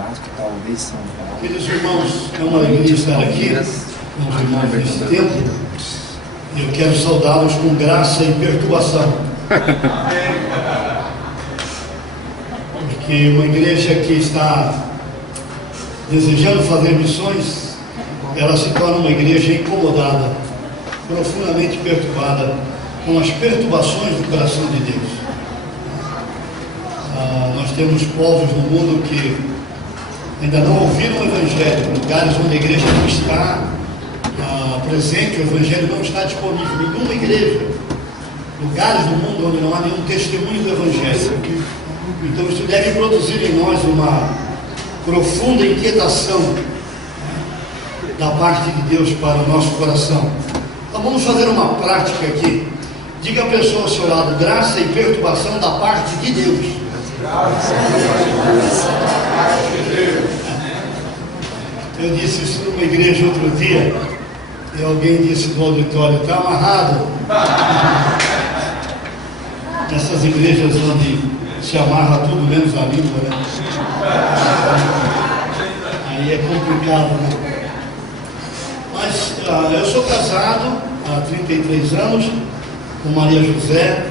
Vasco, talvez São Paulo. Queridos irmãos, é uma alegria estar aqui com os irmãos desse tempo. Eu quero saudá-los com graça e perturbação. Porque uma igreja que está desejando fazer missões, ela se torna uma igreja incomodada, profundamente perturbada com as perturbações do coração de Deus. Nós temos povos no mundo que ainda não ouviram o Evangelho, lugares onde a igreja não está presente, o Evangelho não está disponível, nenhuma igreja, lugares no mundo onde não há nenhum testemunho do Evangelho. Então isso deve produzir em nós uma profunda inquietação da parte de Deus para o nosso coração. Então vamos fazer uma prática aqui. Diga a pessoa ao seu lado: graça e perturbação da parte de Deus. Eu disse isso numa igreja outro dia, e alguém disse do auditório: está amarrado. Nessas igrejas onde se amarra tudo menos a língua, né? Aí é complicado, né? Mas eu sou casado há 33 anos com Maria José,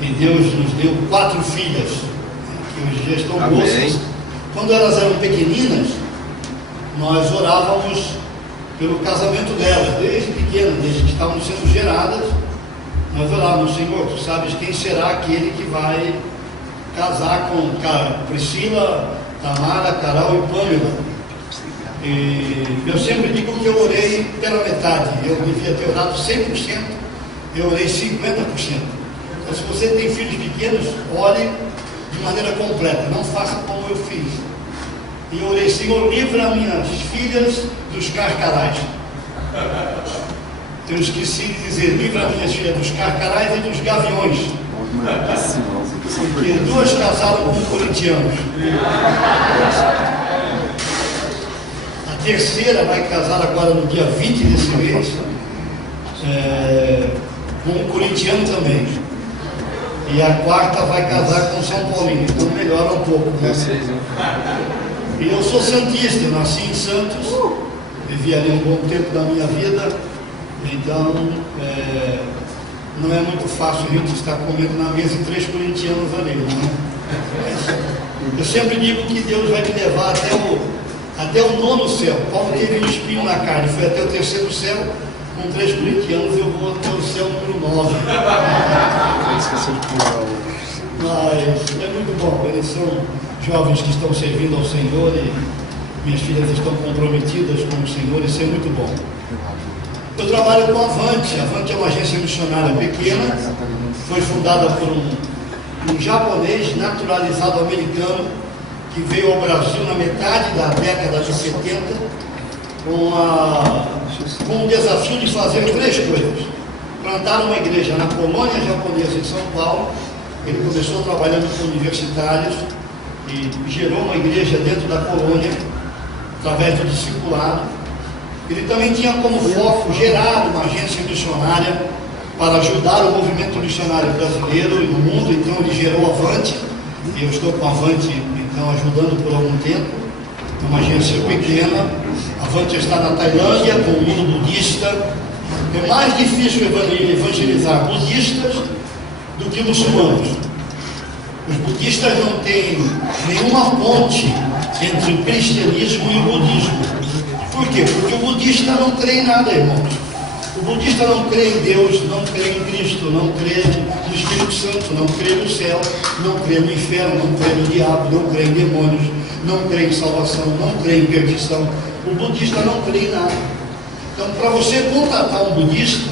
e Deus nos deu 4 filhas, que hoje já estão moças. Quando elas eram pequeninas, nós orávamos pelo casamento delas, desde pequenas, desde que estavam sendo geradas. Nós orávamos: Senhor, tu sabes quem será aquele que vai casar com Priscila, Tamara, Carol e Pâmela. E eu sempre digo que eu orei pela metade. Eu devia ter orado 100%, eu orei 50%. Então, se você tem filhos pequenos, ore de maneira completa, não faça como eu fiz. E eu orei: Senhor, livra minhas filhas dos carcarás. Eu esqueci de dizer: livra minhas filhas dos carcarás e dos gaviões. Porque 2 casaram com corintianos. A terceira vai casar agora no dia 20 desse mês, com um corintiano também. E a 4ª vai casar com São Paulino. Então melhora um pouco, né? E eu sou santista, eu nasci em Santos, vivi ali um bom tempo da minha vida. Então não é muito fácil a gente estar comendo na mesa e 3 corintianos ali, não é? Eu sempre digo que Deus vai me levar até o 9º céu. Paulo teve um espinho na carne, foi até o 3º céu. Com 3 corintianos eu vou até o céu número 9. Mas é muito bom, eles são jovens que estão servindo ao Senhor e minhas filhas estão comprometidas com o Senhor, isso é muito bom. Eu trabalho com a Avante. A Avante é uma agência missionária pequena, foi fundada por um japonês naturalizado americano que veio ao Brasil na metade da década de 70 com o desafio de fazer 3 coisas: plantar uma igreja na colônia japonesa em São Paulo. Ele começou trabalhando com universitários e gerou uma igreja dentro da colônia através do discipulado. Ele também tinha como foco gerar uma agência missionária para ajudar o movimento missionário brasileiro e no mundo. Então ele gerou a Avante, e eu estou com a Avante então ajudando por algum tempo. É uma agência pequena. A Avante está na Tailândia, com o mundo budista. É mais difícil evangelizar budistas do que muçulmanos. Os budistas não têm nenhuma ponte entre o cristianismo e o budismo. Por quê? Porque o budista não crê em nada, irmãos. O budista não crê em Deus, não crê em Cristo, não crê no Espírito Santo, não crê no céu, não crê no inferno, não crê no diabo, não crê em demônios, não crê em salvação, não crê em perdição. O budista não crê em nada. Então, para você contatar um budista,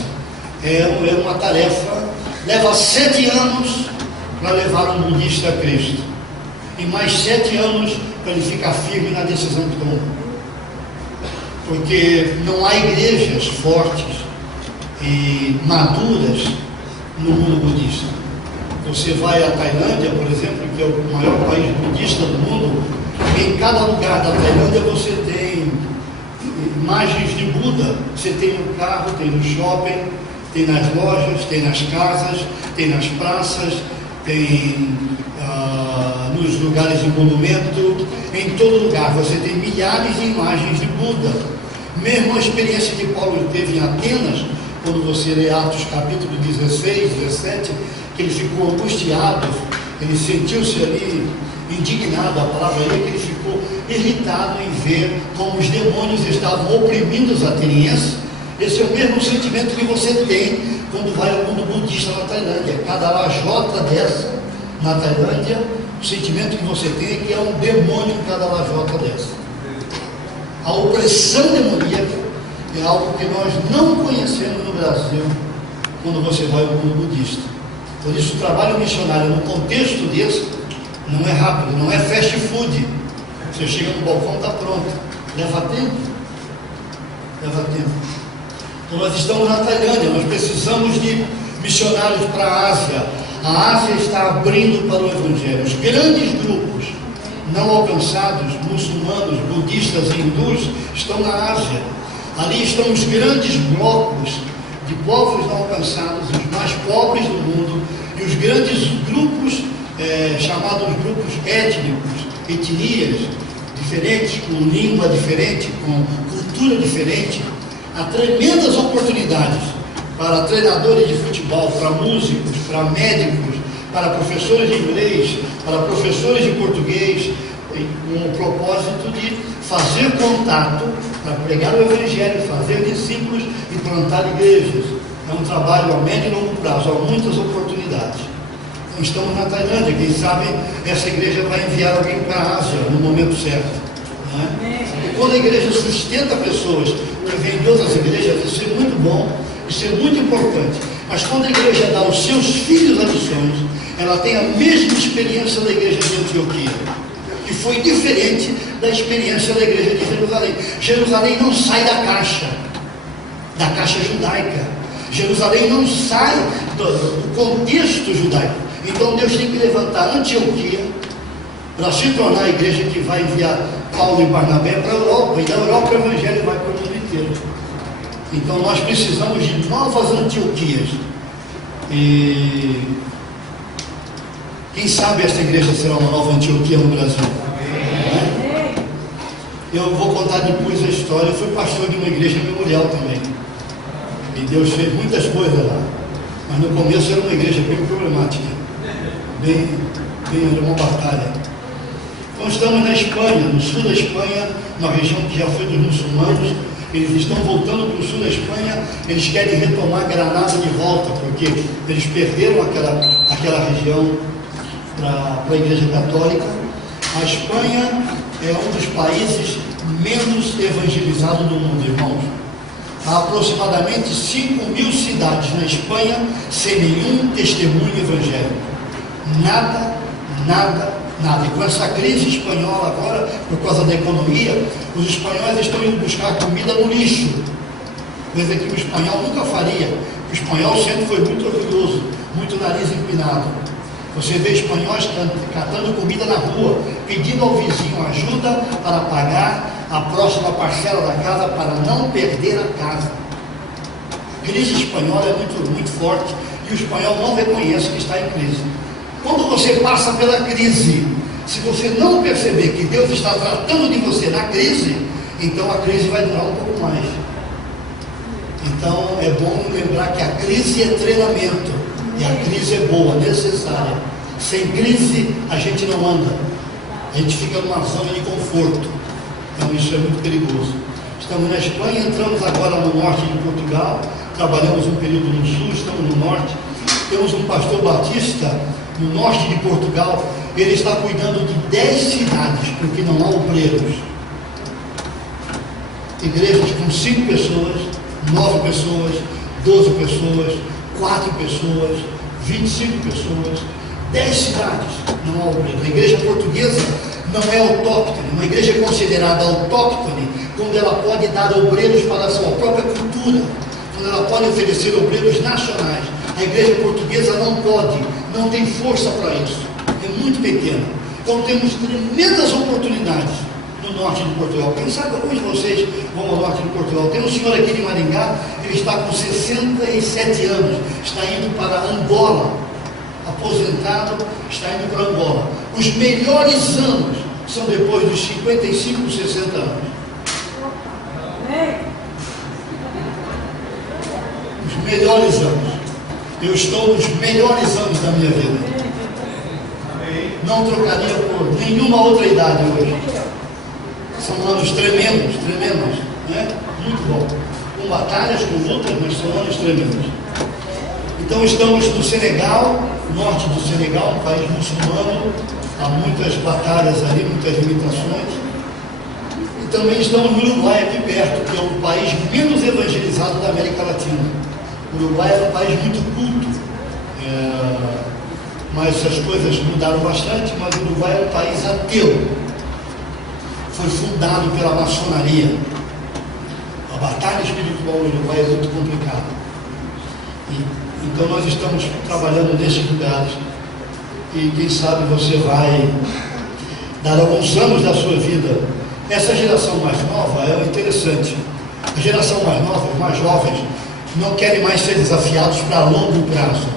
é uma tarefa. Leva 7 anos para levar um budista a Cristo. E mais 7 anos para ele ficar firme na decisão que tomou. Porque não há igrejas fortes e maduras no mundo budista. Você vai à Tailândia, por exemplo, que é o maior país budista do mundo, em cada lugar da Tailândia você tem imagens de Buda. Você tem no carro, tem no shopping, tem nas lojas, tem nas casas, tem nas praças, tem nos lugares de monumento, em todo lugar. Você tem milhares de imagens de Buda. Mesmo a experiência que Paulo teve em Atenas, quando você lê Atos capítulo 16, 17, que ele ficou angustiado, ele sentiu-se ali indignado, a palavra aí é que ele ficou irritado em ver como os demônios estavam oprimindo os atenienses. Esse é o mesmo sentimento que você tem quando vai ao mundo budista na Tailândia. Cada lajota dessa na Tailândia, o sentimento que você tem é que é um demônio em cada lajota dessa. A opressão demoníaca é algo que nós não conhecemos no Brasil quando você vai ao mundo budista. Por isso o trabalho missionário no contexto desse não é rápido, não é fast food. Você chega no balcão, está pronto. Leva tempo. Leva tempo. Então nós estamos na Tailândia, nós precisamos de missionários para a Ásia. A Ásia está abrindo para o Evangelho. Os grandes grupos não alcançados, muçulmanos, budistas e hindus, estão na Ásia. Ali estão os grandes blocos de povos não alcançados, os mais pobres do mundo, e os grandes grupos, chamados grupos étnicos, etnias diferentes, com língua diferente, com cultura diferente. Há tremendas oportunidades para treinadores de futebol, para músicos, para médicos, para professores de inglês, para professores de português, com o propósito de fazer contato, para pregar o Evangelho, fazer discípulos e plantar igrejas. É um trabalho a médio e longo prazo, há muitas oportunidades. Então, estamos na Tailândia, quem sabe essa igreja vai enviar alguém para a Ásia no momento certo. Não é? Porque quando a igreja sustenta pessoas que vêm de outras igrejas, isso é muito bom, isso é muito importante. Mas quando a igreja dá aos seus filhos a missões, ela tem a mesma experiência da igreja de Antioquia, que foi diferente da experiência da igreja de Jerusalém. Jerusalém não sai da caixa judaica. Jerusalém não sai do contexto judaico. Então Deus tem que levantar Antioquia para se tornar a igreja que vai enviar Paulo e Barnabé para a Europa, e da Europa o Evangelho vai para o mundo inteiro. Então nós precisamos de novas Antioquias. E quem sabe esta igreja será uma nova Antioquia no Brasil. Né? Eu vou contar depois a história. Eu fui pastor de uma igreja memorial também. E Deus fez muitas coisas lá. Mas no começo era uma igreja bem problemática. Era uma batalha. Então estamos na Espanha, no sul da Espanha, uma região que já foi dos muçulmanos. Eles estão voltando para o sul da Espanha, eles querem retomar Granada de volta, porque eles perderam aquela região para a Igreja Católica. A Espanha é um dos países menos evangelizados do mundo, irmãos. Há aproximadamente 5.000 cidades na Espanha sem nenhum testemunho evangélico. Nada. E com essa crise espanhola agora, por causa da economia, os espanhóis estão indo buscar comida no lixo, coisa que o espanhol nunca faria. O espanhol sempre foi muito orgulhoso, muito nariz empinado. Você vê espanhóis catando comida na rua, pedindo ao vizinho ajuda para pagar a próxima parcela da casa, para não perder a casa. A crise espanhola é muito forte, e o espanhol não reconhece que está em crise. Quando você passa pela crise, se você não perceber que Deus está tratando de você na crise, então a crise vai durar um pouco mais. Então é bom lembrar que a crise é treinamento, e a crise é boa, necessária. Sem crise a gente não anda, a gente fica numa zona de conforto. Então isso é muito perigoso. Estamos na Espanha, entramos agora no norte de Portugal, trabalhamos um período no sul, estamos no norte. Temos um pastor batista no norte de Portugal, ele está cuidando de 10 cidades, porque não há obreiros. Igrejas com 5 pessoas, 9 pessoas, 12 pessoas, 4 pessoas, 25 pessoas, 10 cidades, não há obreiros. A igreja portuguesa não é autóctone. Uma igreja é considerada autóctone quando ela pode dar obreiros para a sua própria cultura, quando ela pode oferecer obreiros nacionais. A igreja portuguesa não pode, não tem força para isso, é muito pequena. Então temos tremendas oportunidades no norte de Portugal. Quem sabe alguns de vocês vão ao norte de Portugal. Tem um senhor aqui de Maringá, ele está com 67 anos, está indo para Angola, aposentado, está indo para Angola. Os melhores anos são depois dos 55, 60 anos. Os melhores anos. Eu estou nos melhores anos da minha vida. Não trocaria por nenhuma outra idade hoje. São anos tremendos, né? Muito bom. Com batalhas, com lutas, mas são anos tremendos. Então estamos no Senegal, norte do Senegal, um país muçulmano. Há muitas batalhas ali, muitas limitações. E também estamos no Uruguai, aqui perto, que é o país menos evangelizado da América Latina. O Uruguai é um país muito culto. Mas as coisas mudaram bastante, mas o Uruguai é um país ateu. Foi fundado pela maçonaria. A batalha espiritual no Uruguai é muito complicada. Então nós estamos trabalhando nesses lugares. E quem sabe você vai dar alguns anos da sua vida. Essa geração mais nova é interessante. A geração mais nova, os mais jovens, não querem mais ser desafiados para longo prazo.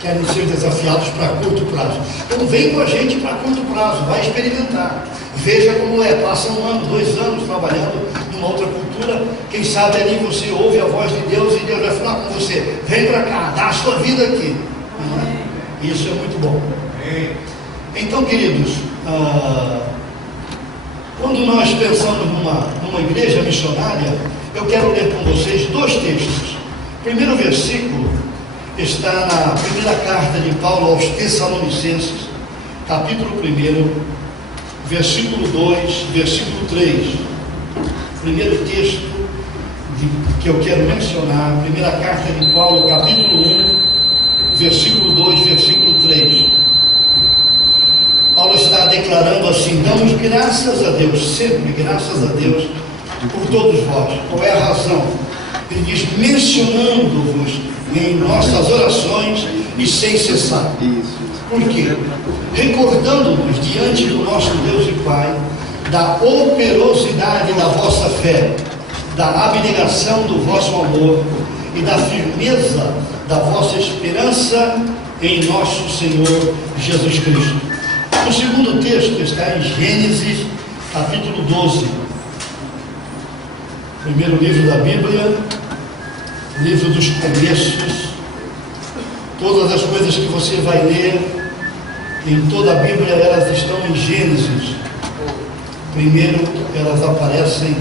Querem ser desafiados para curto prazo. Então vem com a gente para curto prazo, vai experimentar. Veja como é, passa 1 ano, 2 anos trabalhando numa outra cultura. Quem sabe ali você ouve a voz de Deus e Deus vai falar com você. Vem para cá, dá a sua vida aqui. Isso é muito bom. Então, queridos, quando nós pensamos numa igreja missionária, eu quero ler com vocês 2 textos. O primeiro versículo está na primeira carta de Paulo aos Tessalonicenses, capítulo 1, versículo 2, versículo 3. Primeiro texto que eu quero mencionar, primeira carta de Paulo, capítulo 1, versículo 2, versículo 3. Paulo está declarando assim: damos graças a Deus, sempre graças a Deus, por todos vós. Qual é a razão? Ele diz: mencionando-vos em nossas orações e sem cessar. Por quê? Recordando-nos diante do nosso Deus e Pai da operosidade da vossa fé, da abnegação do vosso amor e da firmeza da vossa esperança em nosso Senhor Jesus Cristo. O segundo texto está em Gênesis, capítulo 12. Primeiro livro da Bíblia, livro dos começos. Todas as coisas que você vai ler em toda a Bíblia, elas estão em Gênesis. Primeiro, elas aparecem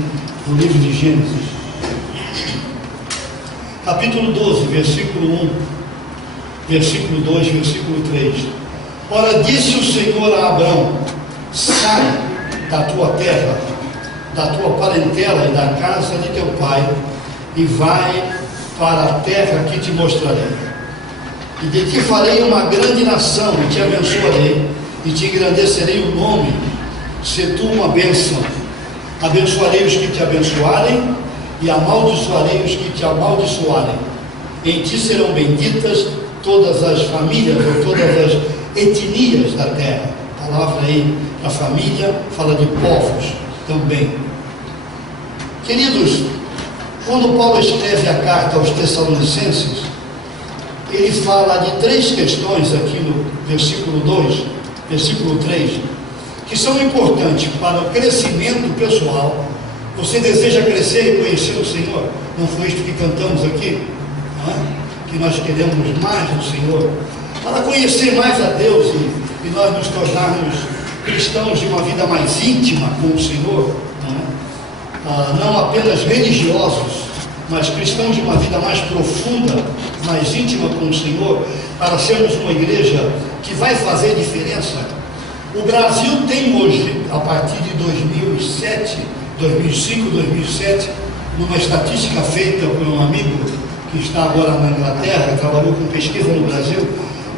no livro de Gênesis. Capítulo 12, versículo 1, versículo 2, versículo 3. Ora, disse o Senhor a Abrão: sai da tua terra, da tua parentela e da casa de teu pai, e vai para a terra que te mostrarei. E de ti farei uma grande nação, e te abençoarei, e te engrandecerei o nome, se tu uma bênção. Abençoarei os que te abençoarem, e amaldiçoarei os que te amaldiçoarem. Em ti serão benditas todas as famílias, ou todas as etnias da terra. A palavra aí, a família, fala de povos também. Queridos, quando Paulo escreve a carta aos Tessalonicenses, ele fala de 3 questões aqui no versículo 2, versículo 3, que são importantes para o crescimento pessoal. Você deseja crescer e conhecer o Senhor? Não foi isto que cantamos aqui? Não é? Que nós queremos mais do Senhor, para conhecer mais a Deus e nós nos tornarmos cristãos de uma vida mais íntima com o Senhor, não apenas religiosos, mas cristãos de uma vida mais profunda, mais íntima com o Senhor, para sermos uma igreja que vai fazer diferença. O Brasil tem hoje, a partir de 2007, 2005, 2007, numa estatística feita por um amigo que está agora na Inglaterra, trabalhou com pesquisa no Brasil.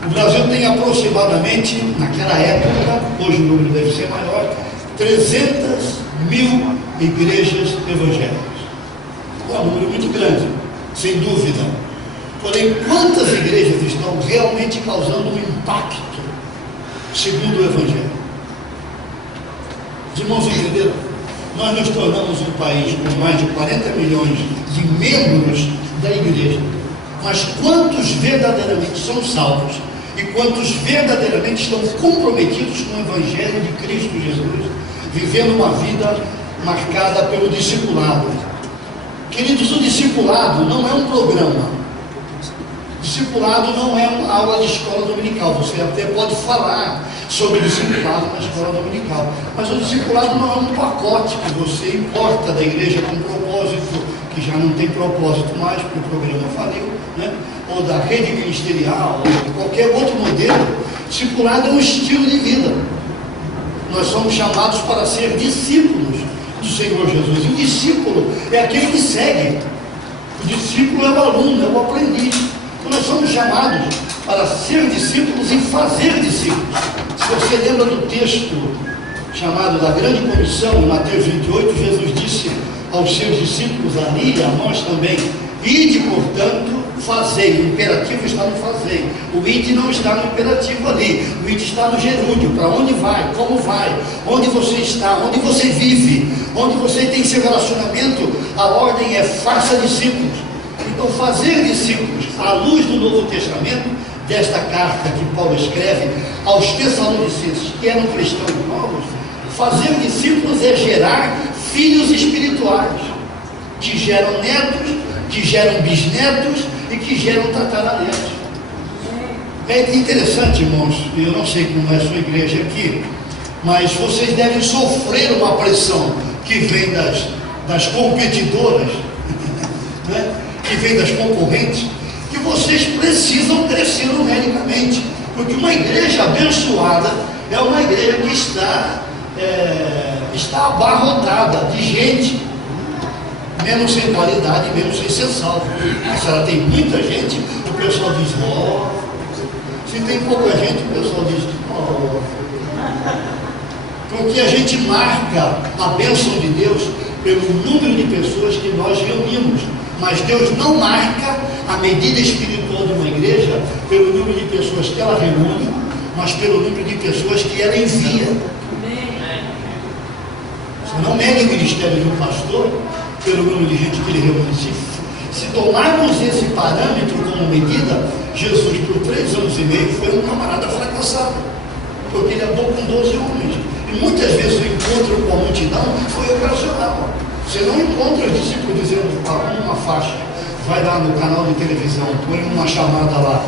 O Brasil tem aproximadamente, naquela época, hoje o número deve ser maior, 300.000 igrejas evangélicas. É um número muito grande, sem dúvida. Porém, quantas igrejas estão realmente causando um impacto segundo o Evangelho? Os irmãos entenderam? Nós nos tornamos um país com mais de 40 milhões de membros da igreja. Mas quantos verdadeiramente são salvos e quantos verdadeiramente estão comprometidos com o Evangelho de Cristo Jesus, vivendo uma vida marcada pelo discipulado. Queridos, o discipulado não é um programa. Discipulado não é uma aula de escola dominical. Você até pode falar sobre discipulado na escola dominical, mas o discipulado não é um pacote que você importa da igreja com propósito, que já não tem propósito mais, porque o programa faliu, né? Ou da rede ministerial, ou de qualquer outro modelo. Discipulado é um estilo de vida. Nós somos chamados para ser discípulos do Senhor Jesus. E o discípulo é aquele que segue. O discípulo é o aluno, é o aprendiz. Então nós somos chamados para ser discípulos e fazer discípulos. Se você lembra do texto chamado da grande comissão, em Mateus 28, Jesus disse aos seus discípulos ali, e a nós também: ide, portanto, fazei. O imperativo está no fazei. O ide não está no imperativo ali. O ide está no gerúndio. Para onde vai? Como vai? Onde você está? Onde você vive? Onde você tem seu relacionamento? A ordem é: faça discípulos. Então, fazer discípulos, à luz do Novo Testamento, desta carta que Paulo escreve aos Tessalonicenses, que eram cristãos novos, fazer discípulos é gerar filhos espirituais, que geram netos, que geram bisnetos e que geram tataranetos. É interessante, irmãos, eu não sei como é a sua igreja aqui, mas vocês devem sofrer uma pressão que vem das competidoras, né? Que vem das concorrentes, que vocês precisam crescer numericamente, porque uma igreja abençoada é uma igreja que está abarrotada de gente, menos sem qualidade, menos sem ser salvo. Se ela tem muita gente, o pessoal diz: ó. Se tem pouca gente, o pessoal diz: ó. Porque a gente marca a bênção de Deus pelo número de pessoas que nós reunimos. Mas Deus não marca a medida espiritual de uma igreja pelo número de pessoas que ela reúne, mas pelo número de pessoas que ela envia. Você não mede o ministério de um pastor pelo número de gente que ele reúne. Se tomarmos esse parâmetro como medida, Jesus, por 3 anos e meio, foi um camarada fracassado, porque ele andou com 12 homens. E muitas vezes o encontro com a multidão foi ocasional. Você não encontra os discípulos dizendo: uma faixa, vai lá no canal de televisão, põe uma chamada lá,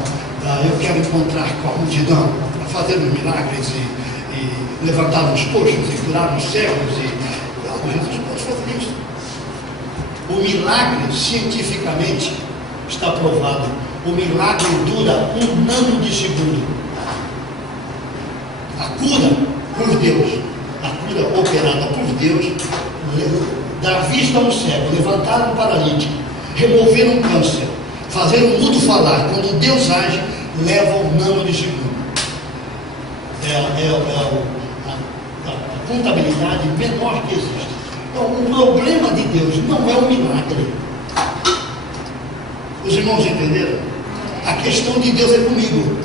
eu quero encontrar com a multidão, para fazer os milagres e levantar os coxos e curar os cegos. Jesus pode fazer isso. O milagre, cientificamente, está provado. O milagre dura 1 nanosegundo. A cura por Deus, a cura operada por Deus, dar vista a um cego, levantar um paralítico, remover um câncer, fazer um mudo falar, quando Deus age, leva 1 nanosegundo. A contabilidade menor que existe. Então, o problema de Deus não é o milagre. Os irmãos entenderam? A questão de Deus é comigo.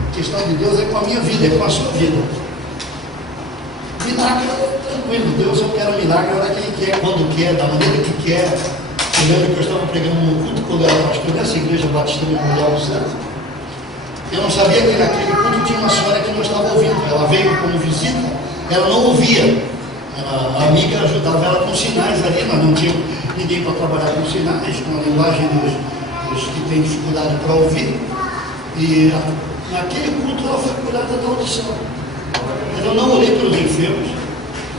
A questão de Deus é com a minha vida, é com a sua vida. Milagre é tranquilo. Deus, eu quero milagre a hora que Ele quer, quando quer, da maneira que quer. Eu lembro que eu estava pregando no culto quando eu era pastor nessa igreja batista memorial do Santo. Eu não sabia que naquele culto tinha uma senhora que não estava ouvindo. Ela veio como visita, ela não ouvia. A amiga ajudava ela com sinais ali, mas não tinha ninguém para trabalhar com sinais, com a linguagem dos que têm dificuldade para ouvir. E naquele culto ela foi curada da audição. Eu não orei pelos enfermos,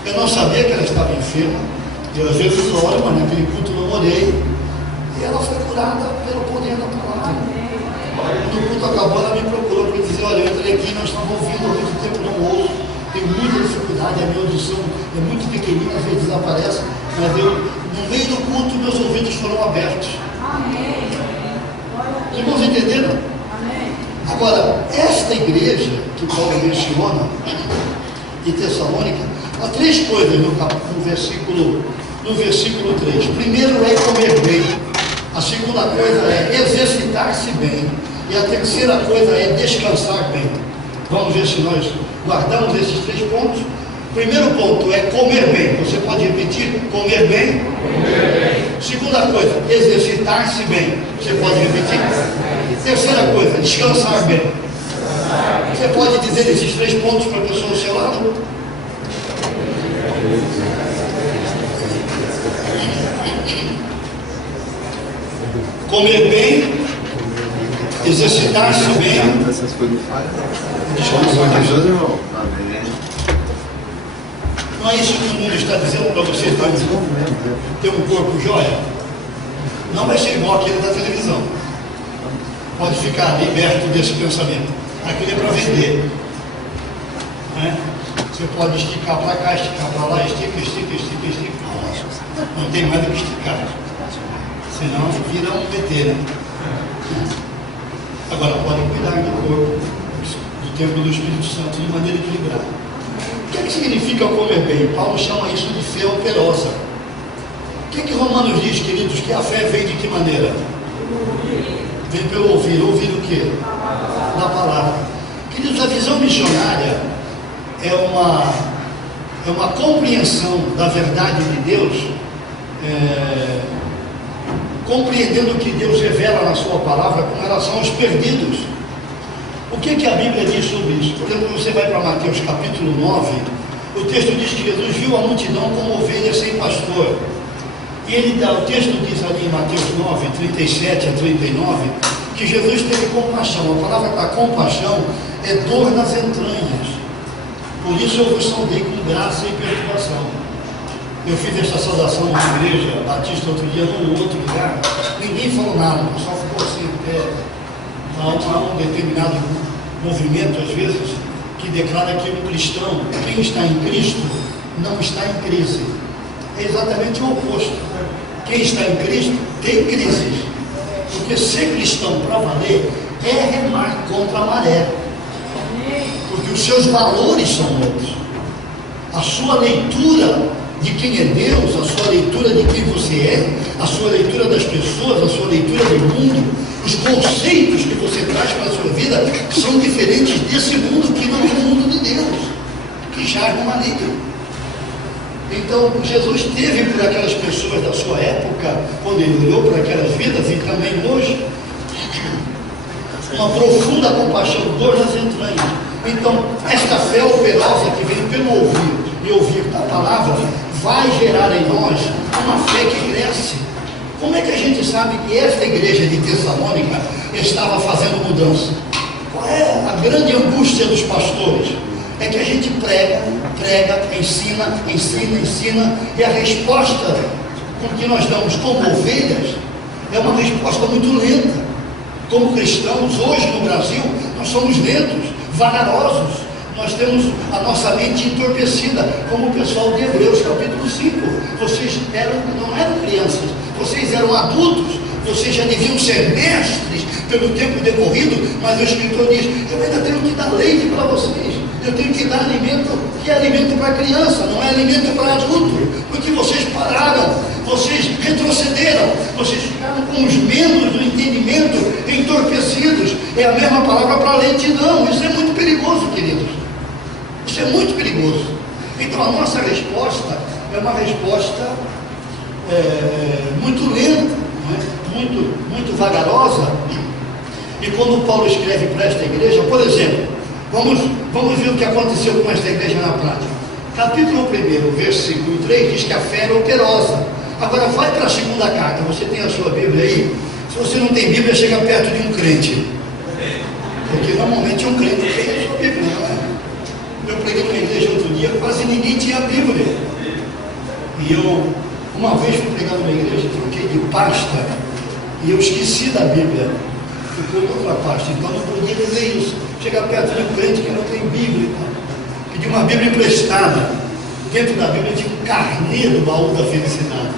eu não sabia que ela estava enferma. Eu às vezes oro, mas naquele culto não orei. E ela foi curada pelo poder da palavra. Quando o culto acabou, ela me procurou para dizer: olha, eu entrei aqui, nós estamos ouvindo há muito tempo, não ouço, tenho muita dificuldade, a minha audição é muito pequenina, às vezes desaparece, mas no meio do culto meus ouvidos foram abertos. Os irmãos entenderam? Agora, esta igreja que Paulo menciona, de Tessalônica, há 3 coisas no versículo 3. Primeiro é comer bem, a segunda coisa é exercitar-se bem, e a terceira coisa é descansar bem. Vamos ver se nós guardamos esses 3 pontos. Primeiro ponto é comer bem. Você pode repetir? Comer bem? Comer bem. Segunda coisa, exercitar-se bem. Você pode repetir? Terceira coisa, descansar bem. Você pode dizer esses 3 pontos para a pessoa do seu lado? Comer bem, exercitar-se bem. Não é isso que o mundo está dizendo para você ter um corpo jóia? Não vai ser igual aquele da televisão. Pode ficar liberto desse pensamento. Aquilo é para vender. Né? Você pode esticar para cá, esticar para lá, estica. Não tem mais do que esticar. Senão vira um PT, né? Agora, podem cuidar do corpo, do templo do Espírito Santo, de maneira equilibrada. O que é que significa comer bem? Paulo chama isso de fé operosa. O que é que Romanos diz, queridos? Que a fé vem de que maneira? Vem pelo ouvir. Ouvir o quê? Da palavra. Queridos, a visão missionária é uma compreensão da verdade de Deus, compreendendo o que Deus revela na sua palavra com relação aos perdidos. O que a Bíblia diz sobre isso? Por exemplo, você vai para Mateus capítulo 9, o texto diz que Jesus viu a multidão como ovelhas sem pastor. E o texto diz ali em Mateus 9, 37 a 39, que Jesus teve compaixão. A palavra para compaixão é dor nas entranhas. Por isso eu vos saudei com graça e perturbação. Eu fiz esta saudação numa igreja batista outro dia, num outro lugar. Ninguém falou nada, o pessoal ficou assim em pé. Há um determinado movimento, às vezes, que declara que um cristão, quem está em Cristo, não está em crise. É exatamente o oposto. Quem está em Cristo tem crises. Porque ser cristão para valer é remar contra a maré. Porque os seus valores são outros. A sua leitura de quem é Deus, a sua leitura de quem você é, a sua leitura das pessoas, a sua leitura do mundo, os conceitos que você traz para a sua vida são diferentes desse mundo que não é o mundo de Deus, que jaz no maligno. Então, Jesus teve por aquelas pessoas da sua época, quando ele olhou para aquelas vidas, e também hoje, uma profunda compaixão, dor nas entranhas. Então, esta fé operosa que vem pelo ouvir e ouvir da palavra, vai gerar em nós uma fé que cresce. Como é que a gente sabe que esta igreja de Tessalônica estava fazendo mudança? Qual é a grande angústia dos pastores? É que a gente prega, ensina, e a resposta com que nós damos como ovelhas é uma resposta muito lenta. Como cristãos, hoje no Brasil, nós somos lentos, vagarosos. Nós temos a nossa mente entorpecida, como o pessoal de Hebreus, capítulo 5. Vocês não eram crianças, vocês eram adultos, vocês já deviam ser mestres pelo tempo decorrido, mas o escritor diz, eu ainda tenho que dar leite para vocês, eu tenho que dar alimento, que é alimento para criança, não é alimento para adulto, porque vocês pararam, vocês retrocederam, vocês ficaram com os membros do entendimento entorpecidos. É a mesma palavra para lentidão. Isso é muito perigoso, queridos. Isso é muito perigoso. Então a nossa resposta é uma resposta muito lenta, muito vagarosa. E quando Paulo escreve para esta igreja, por exemplo, vamos ver o que aconteceu com esta igreja na prática. Capítulo 1, versículo 3 diz que a fé era operosa. Agora vai para a segunda carta, você tem a sua Bíblia aí? Se você não tem Bíblia, chega perto de um crente. Porque normalmente um crente tem a sua Bíblia, não é? Eu preguei numa igreja outro dia, quase ninguém tinha Bíblia. E eu, uma vez fui pregar numa igreja, troquei de pasta, e eu esqueci da Bíblia. Ficou em outra pasta, então não podia dizer isso. Chegar perto de um crente que não tem Bíblia. Pedi uma Bíblia emprestada. Dentro da Bíblia tinha um carnê do baú da felicidade.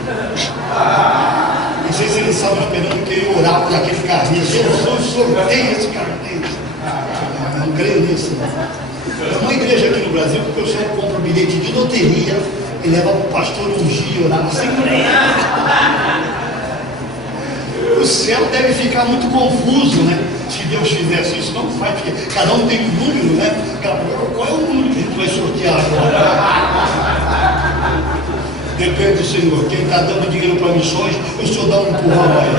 Não sei se eles estavam esperando que eu ia orar por aquele carnê. Jesus, sorteia esse carnê. Eu não creio nisso. É uma igreja aqui no Brasil que o pessoal compra um bilhete de loteria e leva para o pastor ungir e orar sem crer. O céu deve ficar muito confuso, né? Se Deus fizesse isso, não faz, porque cada um tem um número, né? Qual é o número que a gente vai sortear agora? Depende do Senhor. Quem está dando dinheiro para missões, o Senhor dá um empurrão aí.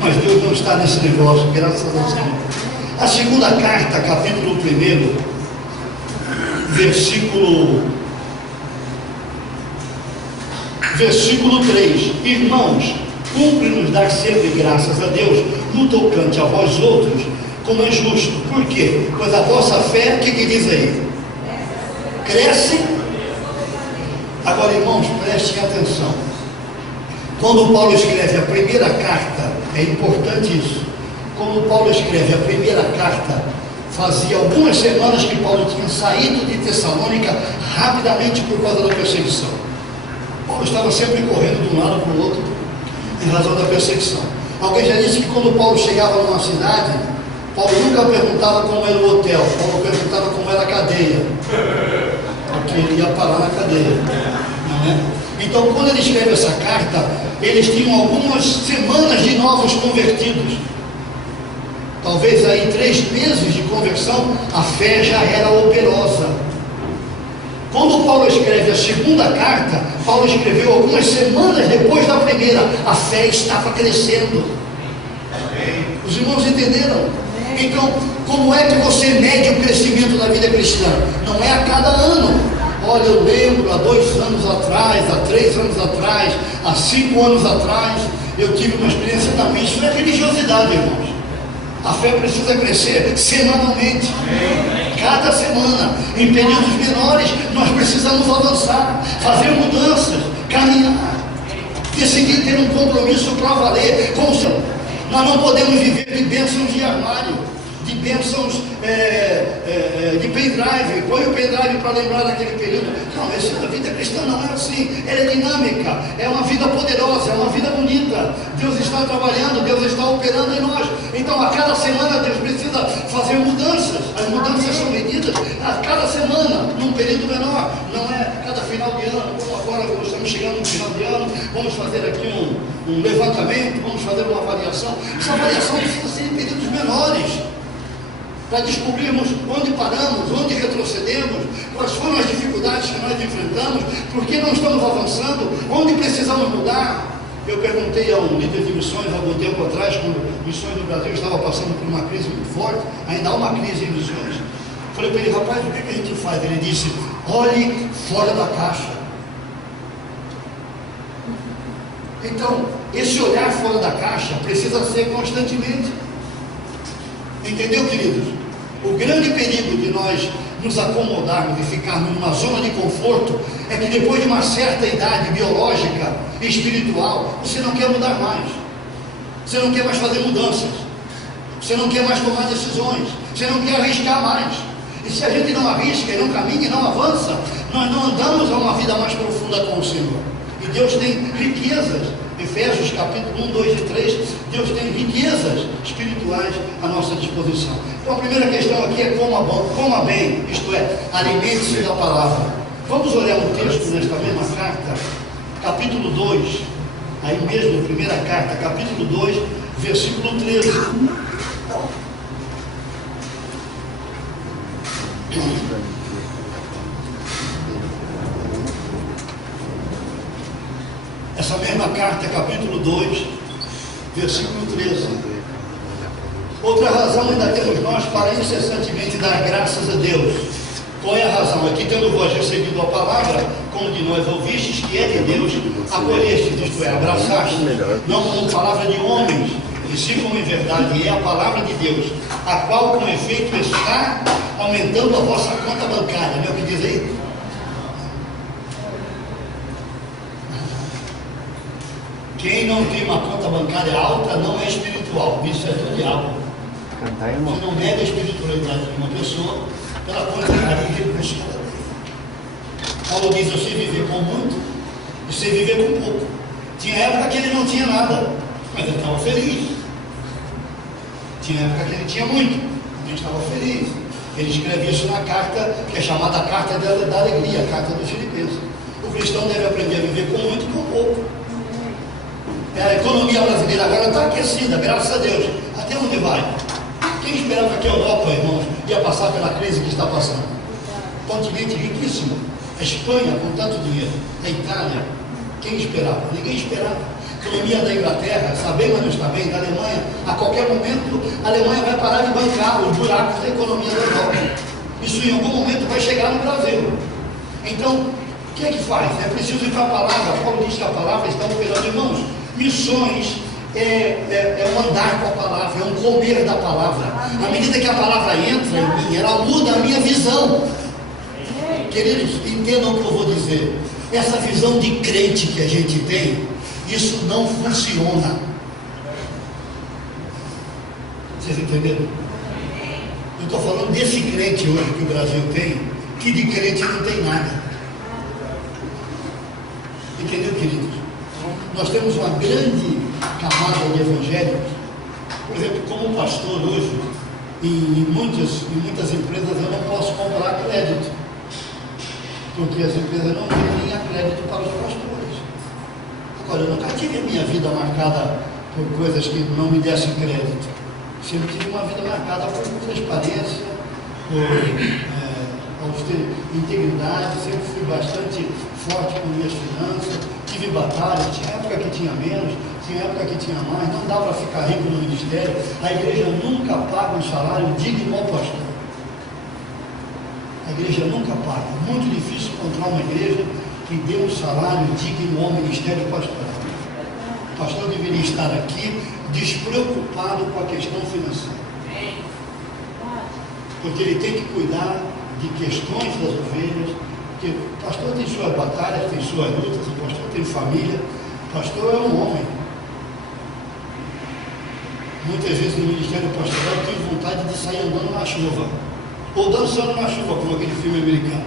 Mas Deus não está nesse negócio, graças ao Senhor. A segunda carta, capítulo 1, versículo 3. Irmãos, cumpre-nos dar sempre graças a Deus no tocante a vós outros, como é justo. Por quê? Pois a vossa fé, o que diz aí? Cresce. Agora, irmãos, prestem atenção. Quando Paulo escreve a primeira carta, é importante isso. Quando Paulo escreve a primeira carta, fazia algumas semanas que Paulo tinha saído de Tessalônica rapidamente por causa da perseguição. Paulo estava sempre correndo de um lado para o outro em razão da perseguição. Alguém já disse que quando Paulo chegava numa cidade, Paulo nunca perguntava como era o hotel, Paulo perguntava como era a cadeia, porque ele ia parar na cadeia, não é? Então, quando ele escreve essa carta, eles tinham algumas semanas de novos convertidos. Talvez aí 3 meses de conversão, a fé já era operosa. Quando Paulo escreve a segunda carta, Paulo escreveu algumas semanas depois da primeira, a fé estava crescendo. Os irmãos entenderam? Então, como é que você mede o crescimento da vida cristã? Não é a cada ano. Olha, eu lembro, há 2 anos atrás, há 3 anos atrás, há 5 anos atrás, eu tive uma experiência também. Isso não é religiosidade, irmãos. A fé precisa crescer semanalmente, cada semana, em períodos menores. Nós precisamos avançar, fazer mudanças, caminhar, decidir ter um compromisso para valer com o Senhor. Nós não podemos viver de bênçãos de armário, de bênçãos de pendrive. Põe o pendrive para lembrar daquele período. Não, a vida cristã não é assim. Ela é dinâmica, é uma vida poderosa, é uma vida bonita. Deus está trabalhando, Deus está operando em nós. Então a cada semana Deus precisa fazer mudanças. As mudanças são medidas a cada semana, num período menor. Não é cada final de ano, como agora estamos chegando no final de ano, vamos fazer aqui um levantamento, vamos fazer uma avaliação. Essa avaliação precisa ser em períodos menores, para descobrirmos onde paramos, onde retrocedemos, quais foram as dificuldades que nós enfrentamos, por que não estamos avançando, onde precisamos mudar. Eu perguntei a um líder de missões há algum tempo atrás, quando Missões no Brasil estava passando por uma crise muito forte, ainda há uma crise em missões. Falei para ele: rapaz, o que a gente faz? Ele disse: olhe fora da caixa. Então, esse olhar fora da caixa precisa ser constantemente. Entendeu, queridos? O grande perigo de nós nos acomodarmos e ficarmos numa zona de conforto é que depois de uma certa idade biológica e espiritual, você não quer mudar mais, você não quer mais fazer mudanças, você não quer mais tomar decisões, você não quer arriscar mais. E se a gente não arrisca e não caminha e não avança, nós não andamos a uma vida mais profunda com o Senhor. E Deus tem riquezas. Efésios capítulo 1, 2 e 3, Deus tem riquezas espirituais à nossa disposição. Então a primeira questão aqui é coma bem, isto é, alimente-se da palavra. Vamos olhar um texto nesta mesma carta, capítulo 2, aí mesmo, primeira carta, capítulo 2, versículo 13. Essa mesma carta, capítulo 2, versículo 13. Outra razão ainda temos nós para incessantemente dar graças a Deus. Qual é a razão? É que tendo vós recebido a palavra, como de nós ouvistes, que é de Deus, acolhestes, isto é, abraçastes, não como palavra de homens, e sim como em verdade é a palavra de Deus, a qual com efeito está aumentando a vossa conta bancária. Não é o que diz aí? Quem não tem uma conta bancária alta não é espiritual, isso é do diabo. Você não mede a espiritualidade de uma pessoa pela quantidade de recursos que ela tem. Paulo diz: eu sei viver com muito e sei viver com pouco. Tinha época que ele não tinha nada, mas ele estava feliz. Tinha época que ele tinha muito, mas ele estava feliz. Ele escreve isso na carta, que é chamada a Carta da Alegria, a Carta dos Filipenses. O cristão deve aprender a viver com muito e com pouco. A economia brasileira agora está aquecida, graças a Deus. Até onde vai? Quem esperava que a Europa, irmãos, ia passar pela crise que está passando? Continente riquíssimo. A Espanha com tanto dinheiro. A Itália. Quem esperava? Ninguém esperava. economia da Inglaterra, está bem, mas não está bem, da Alemanha, a qualquer momento a Alemanha vai parar de bancar os buracos da economia da Europa. Isso em algum momento vai chegar no Brasil. Então, o que é que faz? É preciso ir para a palavra. Paulo diz que a palavra está operando. Irmãos, missões é um andar com a palavra, é um comer da palavra. À medida que a palavra entra em mim, ela muda a minha visão. Queridos, entendam o que eu vou dizer. Essa visão de crente que a gente tem, isso não funciona. Vocês entenderam? Eu estou falando desse crente hoje que o Brasil tem, que de crente não tem nada. Entendeu, queridos? Nós temos uma grande camada de evangélicos. Por exemplo, como pastor hoje, em muitas empresas eu não posso comprar crédito, porque as empresas não vendem a crédito para os pastores. Agora, eu nunca tive a minha vida marcada por coisas que não me dessem crédito. Sempre tive uma vida marcada por transparência, por integridade, sempre fui bastante forte com minhas finanças, tive batalhas, tinha época que tinha menos, tinha época que tinha mais, não dá para ficar rico no ministério. A igreja nunca paga um salário digno ao pastor. A igreja nunca paga. Muito difícil encontrar uma igreja que dê um salário digno ao ministério pastoral. O pastor deveria estar aqui despreocupado com a questão financeira. Porque ele tem que cuidar de questões das ovelhas. Porque o pastor tem suas batalhas, tem suas lutas, o pastor tem família. O pastor é um homem. Muitas vezes no ministério pastoral eu tive vontade de sair andando na chuva. Ou dançando na chuva, como aquele filme americano.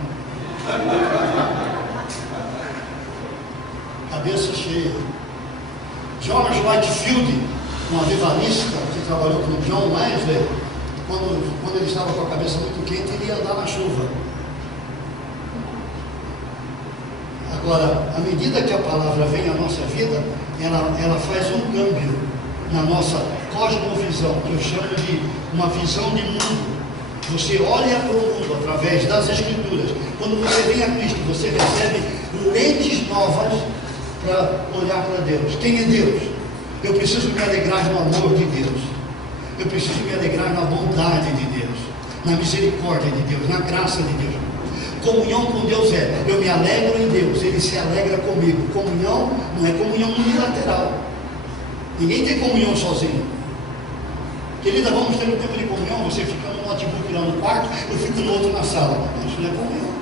Cabeça cheia. George Whitefield, um avivalista que trabalhou com John Wesley, quando ele estava com a cabeça muito quente, ele ia andar na chuva. Agora, à medida que a palavra vem à nossa vida, ela faz um câmbio na nossa cosmovisão, que eu chamo de uma visão de mundo. Você olha para o mundo através das Escrituras. Quando você vem a Cristo, você recebe lentes novas para olhar para Deus. Quem é Deus? Eu preciso me alegrar no amor de Deus. Eu preciso me alegrar na bondade de Deus, na misericórdia de Deus, na graça de Deus. Comunhão com Deus eu me alegro em Deus, Ele se alegra comigo. Comunhão não é comunhão unilateral. Ninguém tem comunhão sozinho. Querida, vamos ter um tempo de comunhão, você fica no notebook lá no quarto, eu fico no outro na sala. Isso não é comunhão.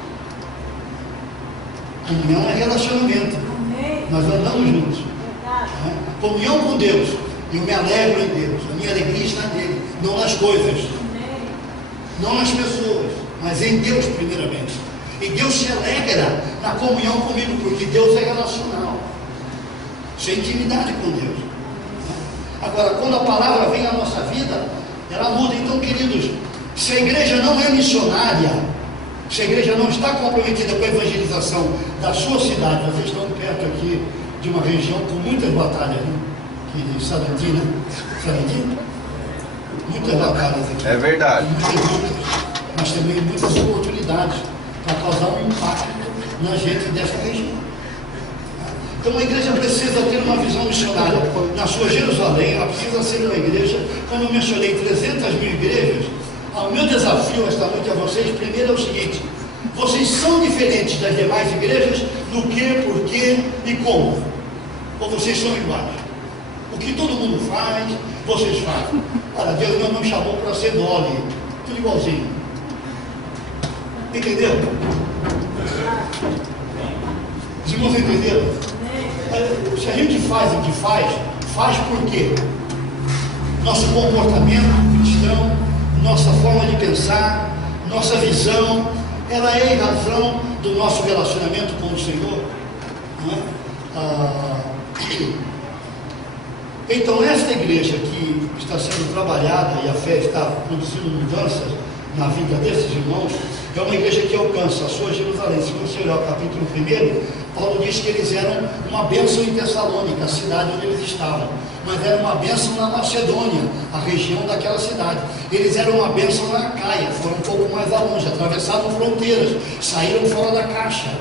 Comunhão é relacionamento. Nós andamos juntos. Né? Comunhão com Deus. Eu me alegro em Deus. A minha alegria está nele, não nas coisas, não nas pessoas, mas em Deus primeiramente. E Deus se alegra na comunhão comigo, porque Deus é relacional. Isso é intimidade com Deus. Agora, quando a palavra vem à nossa vida, ela muda. Então, queridos, se a igreja não é missionária, se a igreja não está comprometida com a evangelização da sua cidade, vocês estão perto aqui de uma região com muitas batalhas, né? De Sarantim, né? Sarantim? Muitas batalhas aqui. É verdade. Muitas lutas, mas também muitas oportunidades para causar um impacto na gente dessa região. Então a igreja precisa ter uma visão missionária. Na sua Jerusalém, ela precisa ser uma igreja, como eu mencionei, 300 mil igrejas. O meu desafio esta noite a vocês, primeiro é o seguinte: vocês são diferentes das demais igrejas no que, porquê e como? Ou vocês são iguais? O que todo mundo faz, vocês fazem. Olha, Deus não nos chamou para ser dole, tudo igualzinho. Entendeu? Se você entenderam? Se a gente faz o que faz por quê? Nosso comportamento cristão, nossa forma de pensar, nossa visão, ela é em razão do nosso relacionamento com o Senhor. Não é? Então, esta igreja que está sendo trabalhada e a fé está produzindo mudanças na vida desses irmãos, é uma igreja que alcança a sua Jerusalém. Se você olhar o capítulo 1, Paulo diz que eles eram uma bênção em Tessalônica, a cidade onde eles estavam, mas era uma bênção na Macedônia, a região daquela cidade. Eles eram uma bênção na Acaia, foram um pouco mais longe, atravessaram fronteiras, saíram fora da caixa.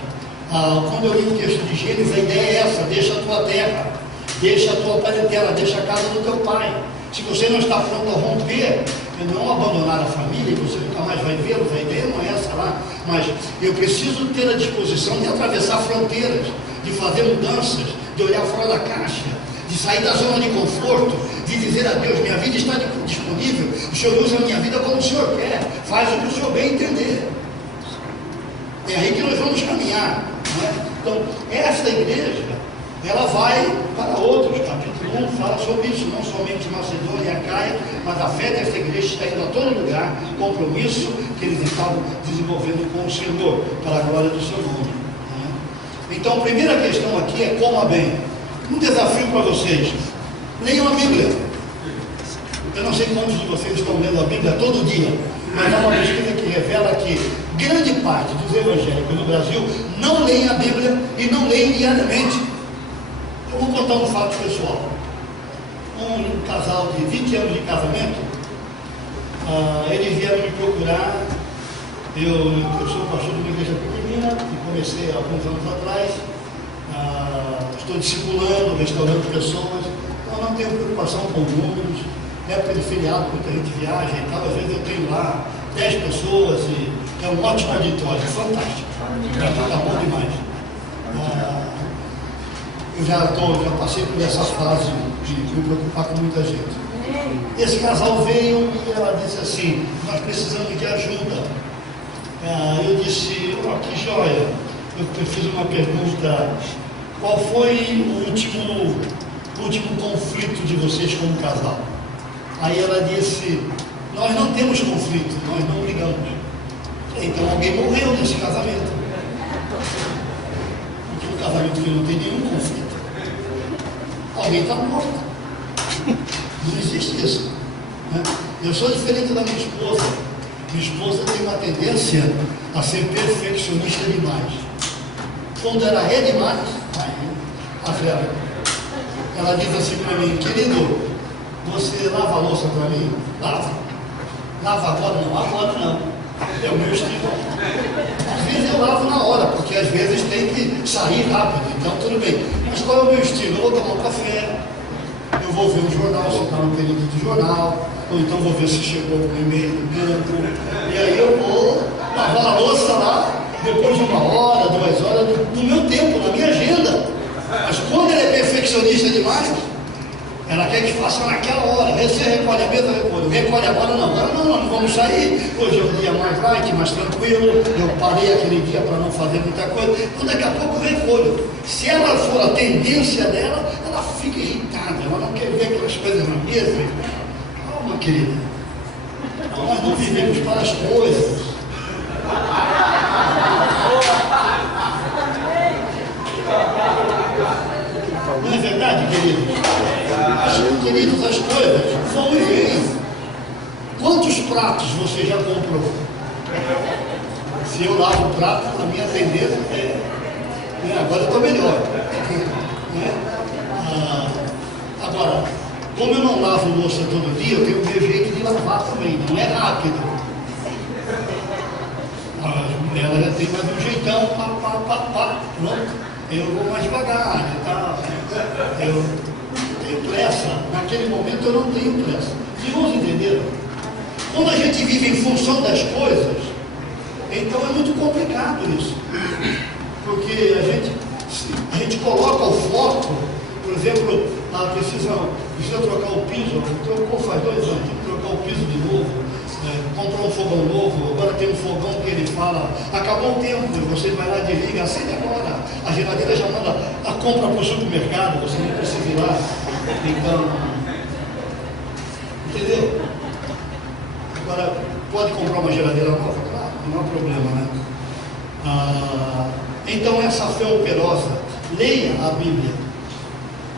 Quando eu li o texto de Gênesis, a ideia é essa: deixa a tua terra, deixa a tua parentela, deixa a casa do teu pai. Se você não está pronto a romper, não abandonar a família, você nunca mais vai vê-lo, a ideia não é essa lá, mas eu preciso ter a disposição de atravessar fronteiras, de fazer mudanças, de olhar fora da caixa, de sair da zona de conforto, de dizer a Deus, minha vida está disponível, o Senhor usa a minha vida como o Senhor quer, faz o que o Senhor bem entender. É aí que nós vamos caminhar, não é? Então, esta igreja, ela vai para outros, capítulo 1 fala sobre isso, não somente Macedônia e Acaia, mas a fé desta igreja está indo a todo lugar, compromisso que eles estavam desenvolvendo com o Senhor, para a glória do seu nome. Então, a primeira questão aqui é coma bem. Um desafio para vocês: leiam a Bíblia. Eu não sei quantos de vocês estão lendo a Bíblia todo dia, mas há uma pesquisa que revela que grande parte dos evangélicos no Brasil não leem a Bíblia e não leem diariamente. Eu vou contar um fato pessoal. Um casal de 20 anos de casamento, eles vieram me procurar. Eu sou pastor de uma igreja pequenina e comecei há alguns anos atrás. Estou discipulando, restaurando pessoas. Eu não tenho preocupação com números. Época de feriado, muita gente viaja e tal. Às vezes eu tenho lá 10 pessoas e é um ótimo auditório, fantástico. Está bom demais. Eu já passei por essa fase de me preocupar com muita gente. Esse casal veio e ela disse assim: nós precisamos de ajuda. Eu disse: que joia. Eu fiz uma pergunta: qual foi o último conflito de vocês como casal? Aí ela disse: nós não temos conflito, nós não brigamos. Então alguém morreu nesse casamento. Porque um casamento que não tem nenhum conflito, alguém está morto. Não existe isso, né? Eu sou diferente da minha esposa. Minha esposa tem uma tendência a ser perfeccionista demais. Quando ela é demais, aí ela diz assim para mim: querido, você lava a louça para mim? Lava. Lava agora? Não, agora não. É o meu estilo. Às vezes eu lavo na hora, porque às vezes tem que sair rápido, então tudo bem. Mas qual é o meu estilo? Eu vou tomar um café, eu vou ver um jornal, se está no período de jornal, ou então vou ver se chegou um e-mail do banco, e aí eu vou lavar a louça lá, depois de 1 hora, 2 horas, no meu tempo, na minha agenda. Mas quando ela é perfeccionista demais, ela quer que faça naquela hora. Você recolhe a mesa, recolhe agora não. Agora não vamos sair. Hoje é um dia mais light, mais tranquilo. Eu parei aquele dia para não fazer muita coisa. Então daqui a pouco eu recolho. Se ela for a tendência dela, ela fica irritada. Ela não quer ver aquelas coisas na mesa. Calma, querida. Nós não vivemos para as coisas. Não é verdade, queridos? Queridos, as coisas vão e vêm. Quantos pratos você já comprou? Se eu lavo o prato, a minha tendência agora eu estou melhor. Agora, como eu não lavo louça todo dia, eu tenho o meu jeito de lavar também, não é rápido. Ela já tem mais um jeitão, pronto. Eu vou mais devagar e tal. Eu tenho pressa. Naquele momento eu não tenho pressa. Os irmãos entenderam? Quando a gente vive em função das coisas, então é muito complicado isso. Porque a gente coloca o foco, por exemplo, precisa trocar o piso. Trocou faz 2 anos, tem que trocar o piso de novo. Comprou um fogão novo, agora tem um fogão que ele fala: acabou o tempo, você vai lá, desliga, acende agora. A geladeira já manda a compra para o supermercado, você não precisa ir lá. Então, entendeu? Agora, pode comprar uma geladeira nova? Claro, não há problema, né? Então, essa fé operosa, leia a Bíblia.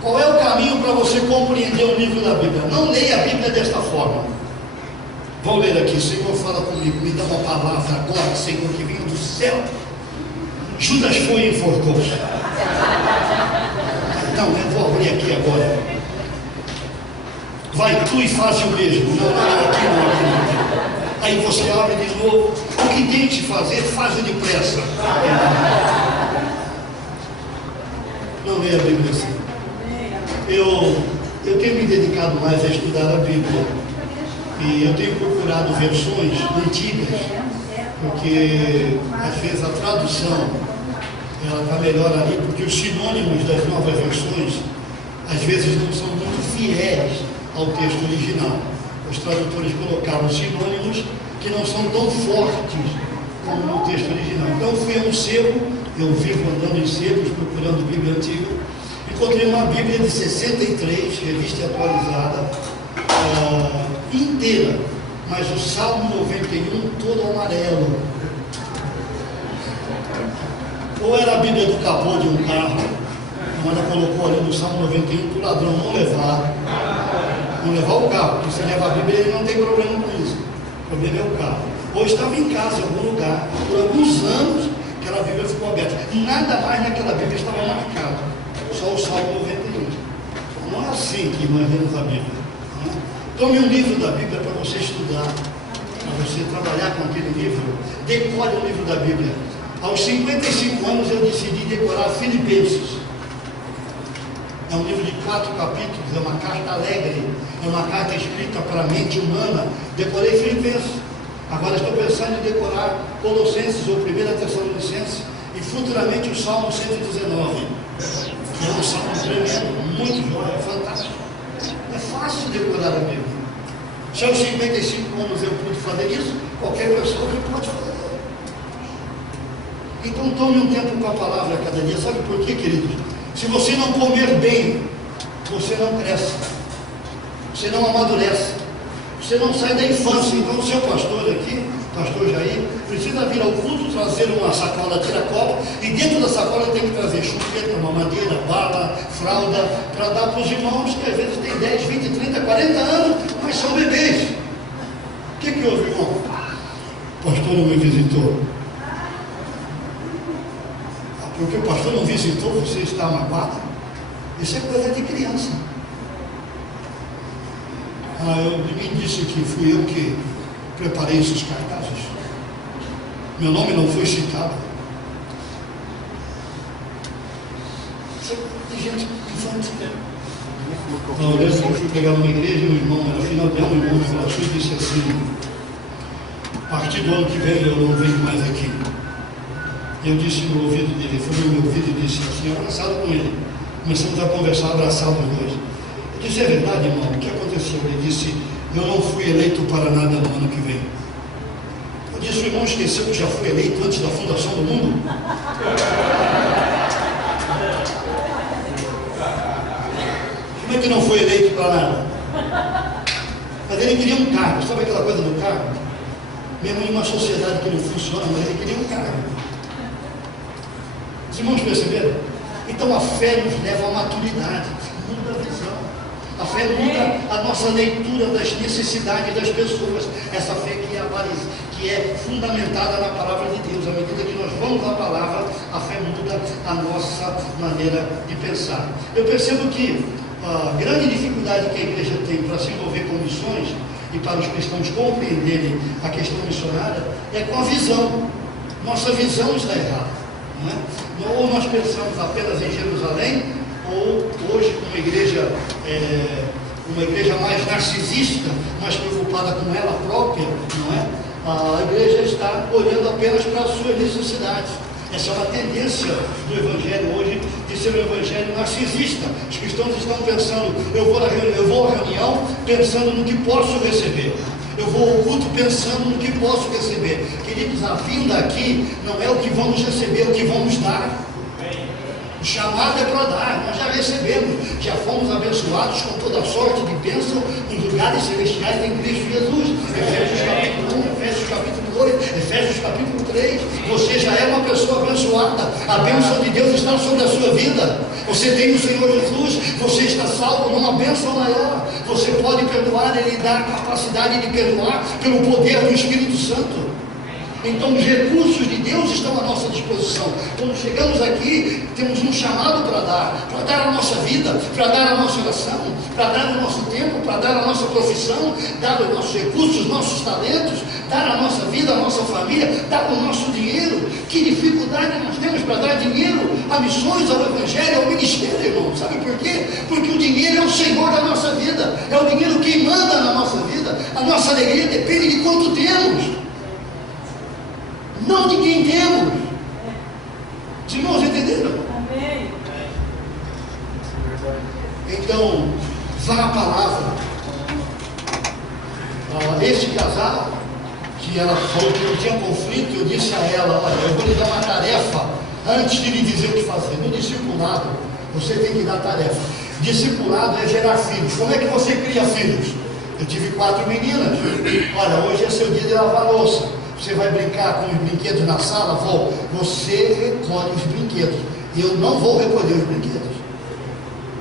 Qual é o caminho para você compreender o livro da Bíblia? Não leia a Bíblia desta forma. Vou ler aqui: Senhor, fala comigo, me dá uma palavra agora, Senhor, que veio do céu. Judas foi e enforcou. Não, eu vou abrir aqui agora. Vai tu e faz o mesmo. Não, aqui não. Aí você abre de novo. O que tem que fazer, faz depressa. Não leia a Bíblia assim. eu tenho me dedicado mais a estudar a Bíblia. E eu tenho procurado versões antigas, porque às vezes a tradução ela está melhor ali, porque os sinônimos das novas versões às vezes não são muito fiéis ao texto original. Os tradutores colocaram sinônimos que não são tão fortes como no texto original. Então eu fui a um sebo, eu vivo andando em sebos procurando Bíblia antiga, encontrei uma Bíblia de 63, revista atualizada, inteira, mas o Salmo 91 todo amarelo. Ou era a Bíblia do capô de um carro, como ela colocou ali no Salmo 91, para o ladrão não levar o carro, porque se leva a Bíblia ele não tem problema com isso, o problema é o carro. Ou estava em casa, em algum lugar, por alguns anos, aquela Bíblia ficou aberta, nada mais naquela Bíblia estava marcado, só o Salmo 91. Não é assim que nós lemos a Bíblia. Tome um livro da Bíblia para você estudar, para você trabalhar com aquele livro. Decore o livro da Bíblia. Aos 55 anos eu decidi decorar Filipenses. É um livro de 4 capítulos, é uma carta alegre, é uma carta escrita para a mente humana. Decorei Filipenses. Agora estou pensando em decorar Colossenses ou 1 Tessalonicenses e futuramente o Salmo 119, que é um salmo tremendo, muito jóia, fantástico. É fácil decorar a Bíblia. Se aos 55 anos eu pude fazer isso, qualquer pessoa que pode fazer. Então tome um tempo com a palavra cada dia. Sabe por quê, queridos? Se você não comer bem, você não cresce, você não amadurece, você não sai da infância. Então o seu pastor aqui, pastor Jair, precisa vir ao culto, trazer uma sacola tira-copo, e dentro da sacola tem que trazer chupeta, mamadeira, bala, fralda, para dar para os irmãos que às vezes têm 10, 20, 30, 40 anos, mas são bebês. O que houve, irmão? O pastor não me visitou. Porque o pastor não visitou, você está magoado. Isso é coisa de criança. Ninguém disse que fui eu que preparei esses cartazes. Meu nome não foi citado. Isso é coisa de gente infantil. Eu lembro que eu fui pegar uma igreja e um irmão, no final de ano, um irmão me abraçou e disse assim: a partir do ano que vem eu não venho mais aqui. Eu disse no ouvido dele, foi no meu ouvido e disse assim, abraçado com ele. Começamos a conversar, abraçados os dois. Eu disse, é verdade, irmão, o que aconteceu? Ele disse, eu não fui eleito para nada no ano que vem. Eu disse, o irmão esqueceu que já foi eleito antes da fundação do mundo? Como é que não foi eleito para nada? Mas ele queria um cargo, sabe aquela coisa do cargo? Mesmo em uma sociedade que não funciona, mas ele queria um cargo. Os irmãos perceberam? Então a fé nos leva à maturidade, muda a visão. A fé muda a nossa leitura das necessidades das pessoas. Essa fé que é fundamentada na palavra de Deus. À medida que nós vamos à palavra, a fé muda a nossa maneira de pensar. Eu percebo que a grande dificuldade que a igreja tem para se envolver com missões e para os cristãos compreenderem a questão missionária é com a visão. Nossa visão está errada. Não é? Ou nós pensamos apenas em Jerusalém, ou hoje uma igreja mais narcisista, mais preocupada com ela própria, não é? A igreja está olhando apenas para as suas necessidades. Essa é uma tendência do evangelho hoje, de ser um evangelho narcisista. Os cristãos estão pensando, eu vou à reunião pensando no que posso receber. Eu vou ao culto pensando no que posso receber. Queridos, a vinda aqui não é o que vamos receber, é o que vamos dar. O chamado é para dar, nós já recebemos, já fomos abençoados com toda sorte de bênção em lugares celestiais em Cristo Jesus. Efésios capítulo 1, Efésios capítulo 2, Efésios capítulo 3. Você já é uma pessoa abençoada, a bênção de Deus está sobre a sua vida. Você tem o Senhor Jesus, você está salvo numa bênção maior. Você pode perdoar, Ele dá a capacidade de perdoar pelo poder do Espírito Santo. Então os recursos de Deus estão à nossa disposição. Quando chegamos aqui, temos um chamado para dar a nossa vida, para dar a nossa oração, para dar o nosso tempo, para dar a nossa profissão, dar os nossos recursos, nossos talentos, dar a nossa vida, a nossa família, dar o nosso dinheiro. Que dificuldade nós temos para dar dinheiro a missões, ao evangelho, ao ministério, irmão. Sabe por quê? Porque o dinheiro é o Senhor da nossa vida, é o dinheiro que manda na nossa vida. A nossa alegria depende de quanto temos, não de quem temos. Os irmãos entenderam? Amém. Então, vá a palavra. Esse casal, que ela falou que não tinha conflito, eu disse a ela: olha, eu vou lhe dar uma tarefa antes de lhe dizer o que fazer. No discipulado, você tem que dar tarefa. Discipulado é gerar filhos. Como é que você cria filhos? Eu tive 4 meninas. Olha, hoje é seu dia de lavar louça. Você vai brincar com os brinquedos na sala? Vou. Você recolhe os brinquedos. Eu não vou recolher os brinquedos.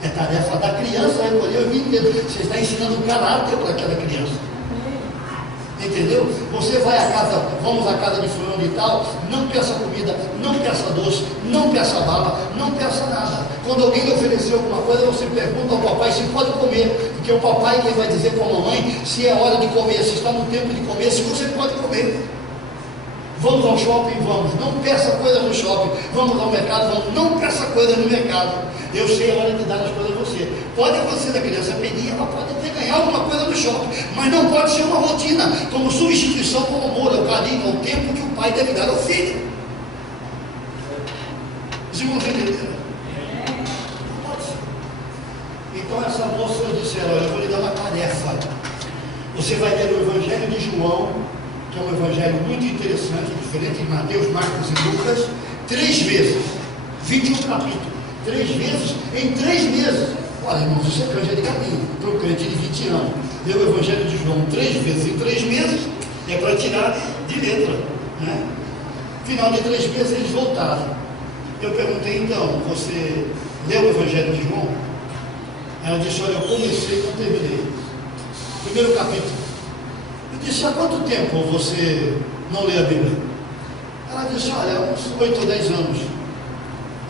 É tarefa da criança recolher os brinquedos. Você está ensinando caráter para aquela criança. Entendeu? Você vai à casa, vamos à casa de fulano e tal, não peça comida, não peça doce, não peça bala, não peça nada. Quando alguém lhe oferecer alguma coisa, você pergunta ao papai se pode comer, porque o papai que vai dizer com a mamãe se é hora de comer, se está no tempo de comer, se você pode comer. Vamos ao shopping? Vamos. Não peça coisa no shopping. Vamos ao mercado? Vamos. Não peça coisa no mercado. Eu sei a hora de dar as coisas a você. Pode acontecer da criança pedir, ela pode até ganhar alguma coisa no shopping, mas não pode ser uma rotina, como substituição ao amor, ao carinho, ao tempo que o pai deve dar ao filho. Os irmãos entenderam? Não pode ser. Então essa moça, eu disse a ela: eu vou lhe dar uma tarefa. Você vai ler o Evangelho de João, que é um evangelho muito interessante, diferente de Mateus, Marcos e Lucas, 3 vezes, 21 capítulos, 3 vezes em 3 meses. Olha, irmãos, isso é canja de caminho, para um crente de 20 anos. Ler o evangelho de João 3 vezes em 3 meses, é para tirar de letra, né? Final de 3 meses eles voltaram. Eu perguntei: então, você leu o evangelho de João? Ela disse: olha, eu comecei e não terminei. Primeiro capítulo. Eu disse: há quanto tempo você não lê a Bíblia? Ela disse: olha, uns 8 ou 10 anos.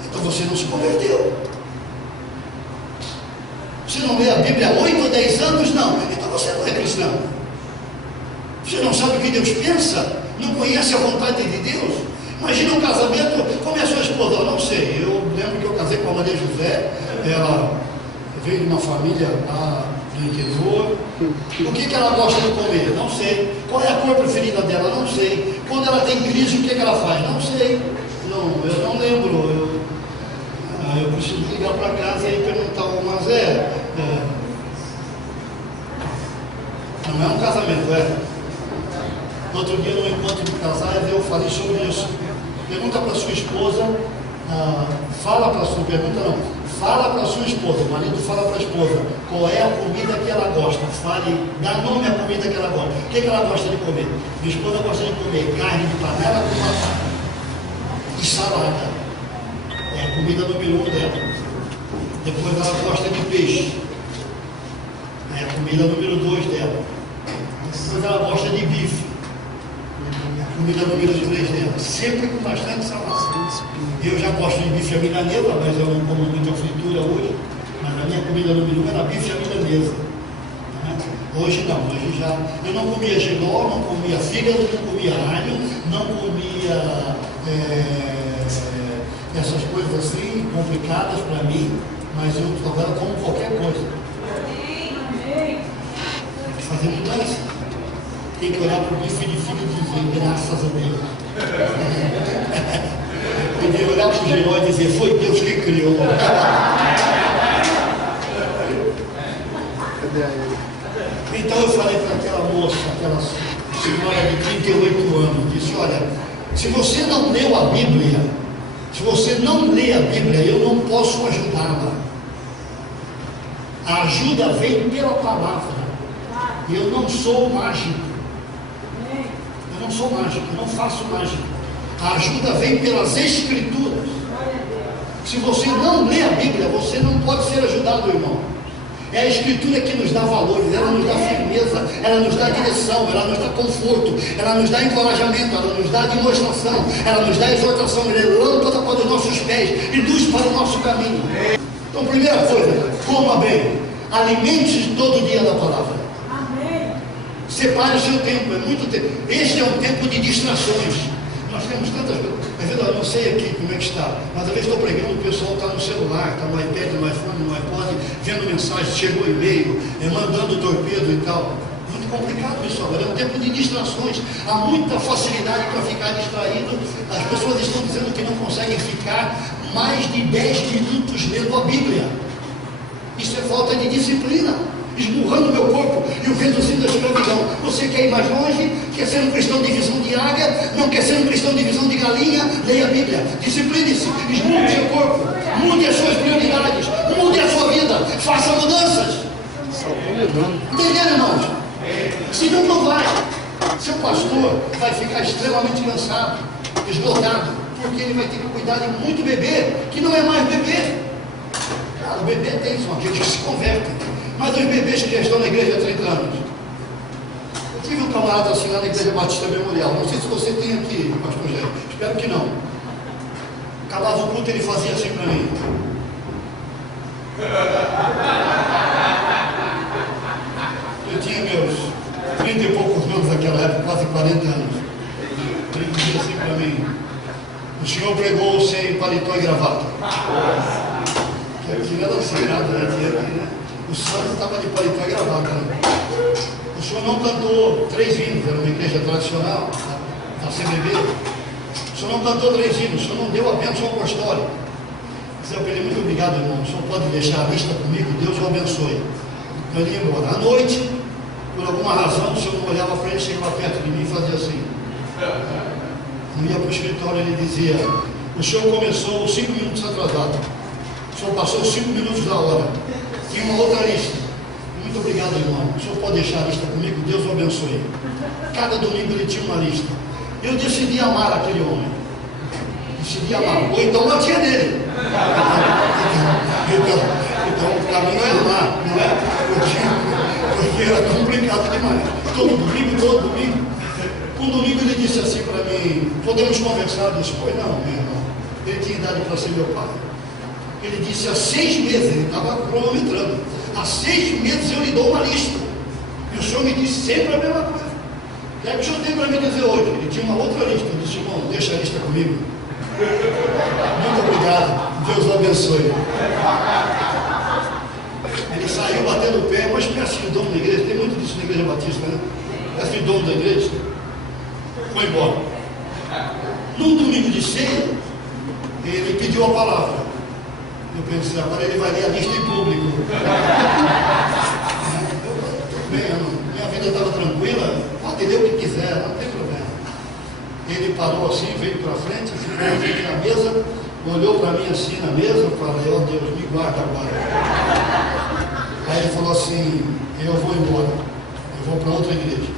Então você não se converteu. Você não lê a Bíblia há 8 ou 10 anos? Não. Então você não é cristão. Você não sabe o que Deus pensa? Não conhece a vontade de Deus? Imagina um casamento. Como é a sua esposa? Eu não sei. Eu lembro que eu casei com a Maria José. Ela veio de uma família lá do interior. O que ela gosta de comer? Não sei. Qual é a cor preferida dela? Não sei. Quando ela tem crise, o que ela faz? Não sei. Não, eu não lembro. Eu preciso ligar para casa e perguntar: mas não é um casamento, é? No outro dia, no encontro de casais, eu falei sobre isso. Pergunta para sua esposa, fala para sua esposa, o marido fala para a esposa qual é a comida que ela gosta. Fale, dá nome à comida que ela gosta. O que ela gosta de comer? Minha esposa gosta de comer carne de panela com batata e salada. É a comida número 1 dela. Depois ela gosta de peixe. É a comida número 2 dela. Depois ela gosta de bife. É a comida número 3 dela. Sempre com bastante salada. Eu já gosto de bife à milanesa, mas eu não como muita fritura hoje. Mas a minha comida número 1 era bife à milanesa. Hoje não, hoje já. Eu não comia giló, não comia fígado, não comia alho, não comia essas coisas assim, complicadas para mim, mas eu agora como qualquer coisa. Tem que fazer mudança. Tem que olhar para o bife de fígado e dizer: graças a Deus. Tem que olhar para o giló e dizer: foi Deus que criou. Então eu falei para aquela moça, aquela senhora de 38 anos, disse: olha, se você não leu a Bíblia, se você não lê a Bíblia, eu não posso ajudá-la. A ajuda vem pela palavra. Eu não sou mágico. Eu não sou mágico, eu não faço mágica. A ajuda vem pelas Escrituras. Se você não lê a Bíblia, você não pode ser ajudado, irmão. É a Escritura que nos dá valores, ela nos dá firmeza, ela nos dá direção, ela nos dá conforto, ela nos dá encorajamento, ela nos dá demonstração, ela nos dá exortação, ela é lâmpada para os nossos pés e luz para o nosso caminho. Então, primeira coisa, coma bem, alimente-se todo dia da palavra. Amém. Separe o seu tempo, é muito tempo. Este é um tempo de distrações. Nós temos tantas coisas. Às vezes eu não sei aqui como é que está, mas às vezes estou pregando, o pessoal está no celular, está no iPad, no iPhone, no iPod, vendo mensagem, chegou e-mail, mandando torpedo e tal. Muito complicado isso agora, é um tempo de distrações. Há muita facilidade para ficar distraído. As pessoas estão dizendo que não conseguem ficar mais de 10 minutos lendo a Bíblia. Isso é falta de disciplina, esmurrando o meu corpo e o reduzindo à escravidão. Você quer ir mais longe? Quer ser um cristão de visão de águia? Não quer ser um cristão de visão de galinha? Leia a Bíblia, discipline-se, esmurre o seu corpo, mude as suas prioridades, mude a sua vida, faça mudanças. Entenderam, irmãos? Senão não vai. Seu pastor vai ficar extremamente cansado, esgotado, porque ele vai ter que cuidar de muito bebê que não é mais bebê. Cara, o bebê tem, são aqueles que se convertem. Mas os bebês que já estão na igreja há 30 anos. Eu tive um camarada assim lá na Igreja Batista Memorial. Não sei se você tem aqui, pastor Jair. Espero que não. Acabava o culto, ele fazia assim para mim. Eu tinha meus 30 e poucos anos naquela época, quase 40 anos. Ele dizia assim para mim: o senhor pregou sem paletó e gravata. Que era assim, nada, né? O santo estava de paletó e gravata, né? O senhor não cantou 3 hinos, era uma igreja tradicional, da CBB. O senhor não cantou 3 hinos, o senhor não deu a bênção apostólica. Eu falei: muito obrigado, irmão, o senhor pode deixar a lista comigo, Deus o abençoe. Então ele ia embora. À noite, por alguma razão, o senhor não olhava para ele, chegava perto de mim e fazia assim. Eu ia para o escritório e ele dizia: o senhor começou 5 minutos atrasado, o senhor passou 5 minutos da hora. Tinha uma outra lista. Muito obrigado, irmão. O senhor pode deixar a lista comigo? Deus o abençoe. Cada domingo ele tinha uma lista. Eu decidi amar aquele homem. Decidi amar. Ou então batia nele. Então o caminho é amar, não é? Porque era complicado demais. Todo domingo. Um domingo ele disse assim para mim: podemos conversar? Eu disse: pois não, meu irmão. Ele tinha idade para ser meu pai. Ele disse: há 6 meses, ele estava cronometrando, há 6 meses eu lhe dou uma lista, e o senhor me disse sempre a mesma coisa. O que é que o senhor tem para me dizer hoje? Ele tinha uma outra lista. Eu disse: irmão, deixa a lista comigo. Muito obrigado, Deus o abençoe. Ele saiu batendo o pé, uma espécie de dono da igreja. Tem muito disso na Igreja Batista, né? Espécie de dono da igreja. Foi embora. Num domingo de ceia, ele pediu a palavra. Eu pensei: agora ele vai ler a lista em público. Minha vida estava tranquila, pode ler o que quiser, não tem problema. Ele parou assim, veio para frente, ficou aqui na mesa, olhou para mim assim na mesa, eu falei: ó Deus, me guarda agora. Aí ele falou assim: eu vou embora, eu vou para outra igreja.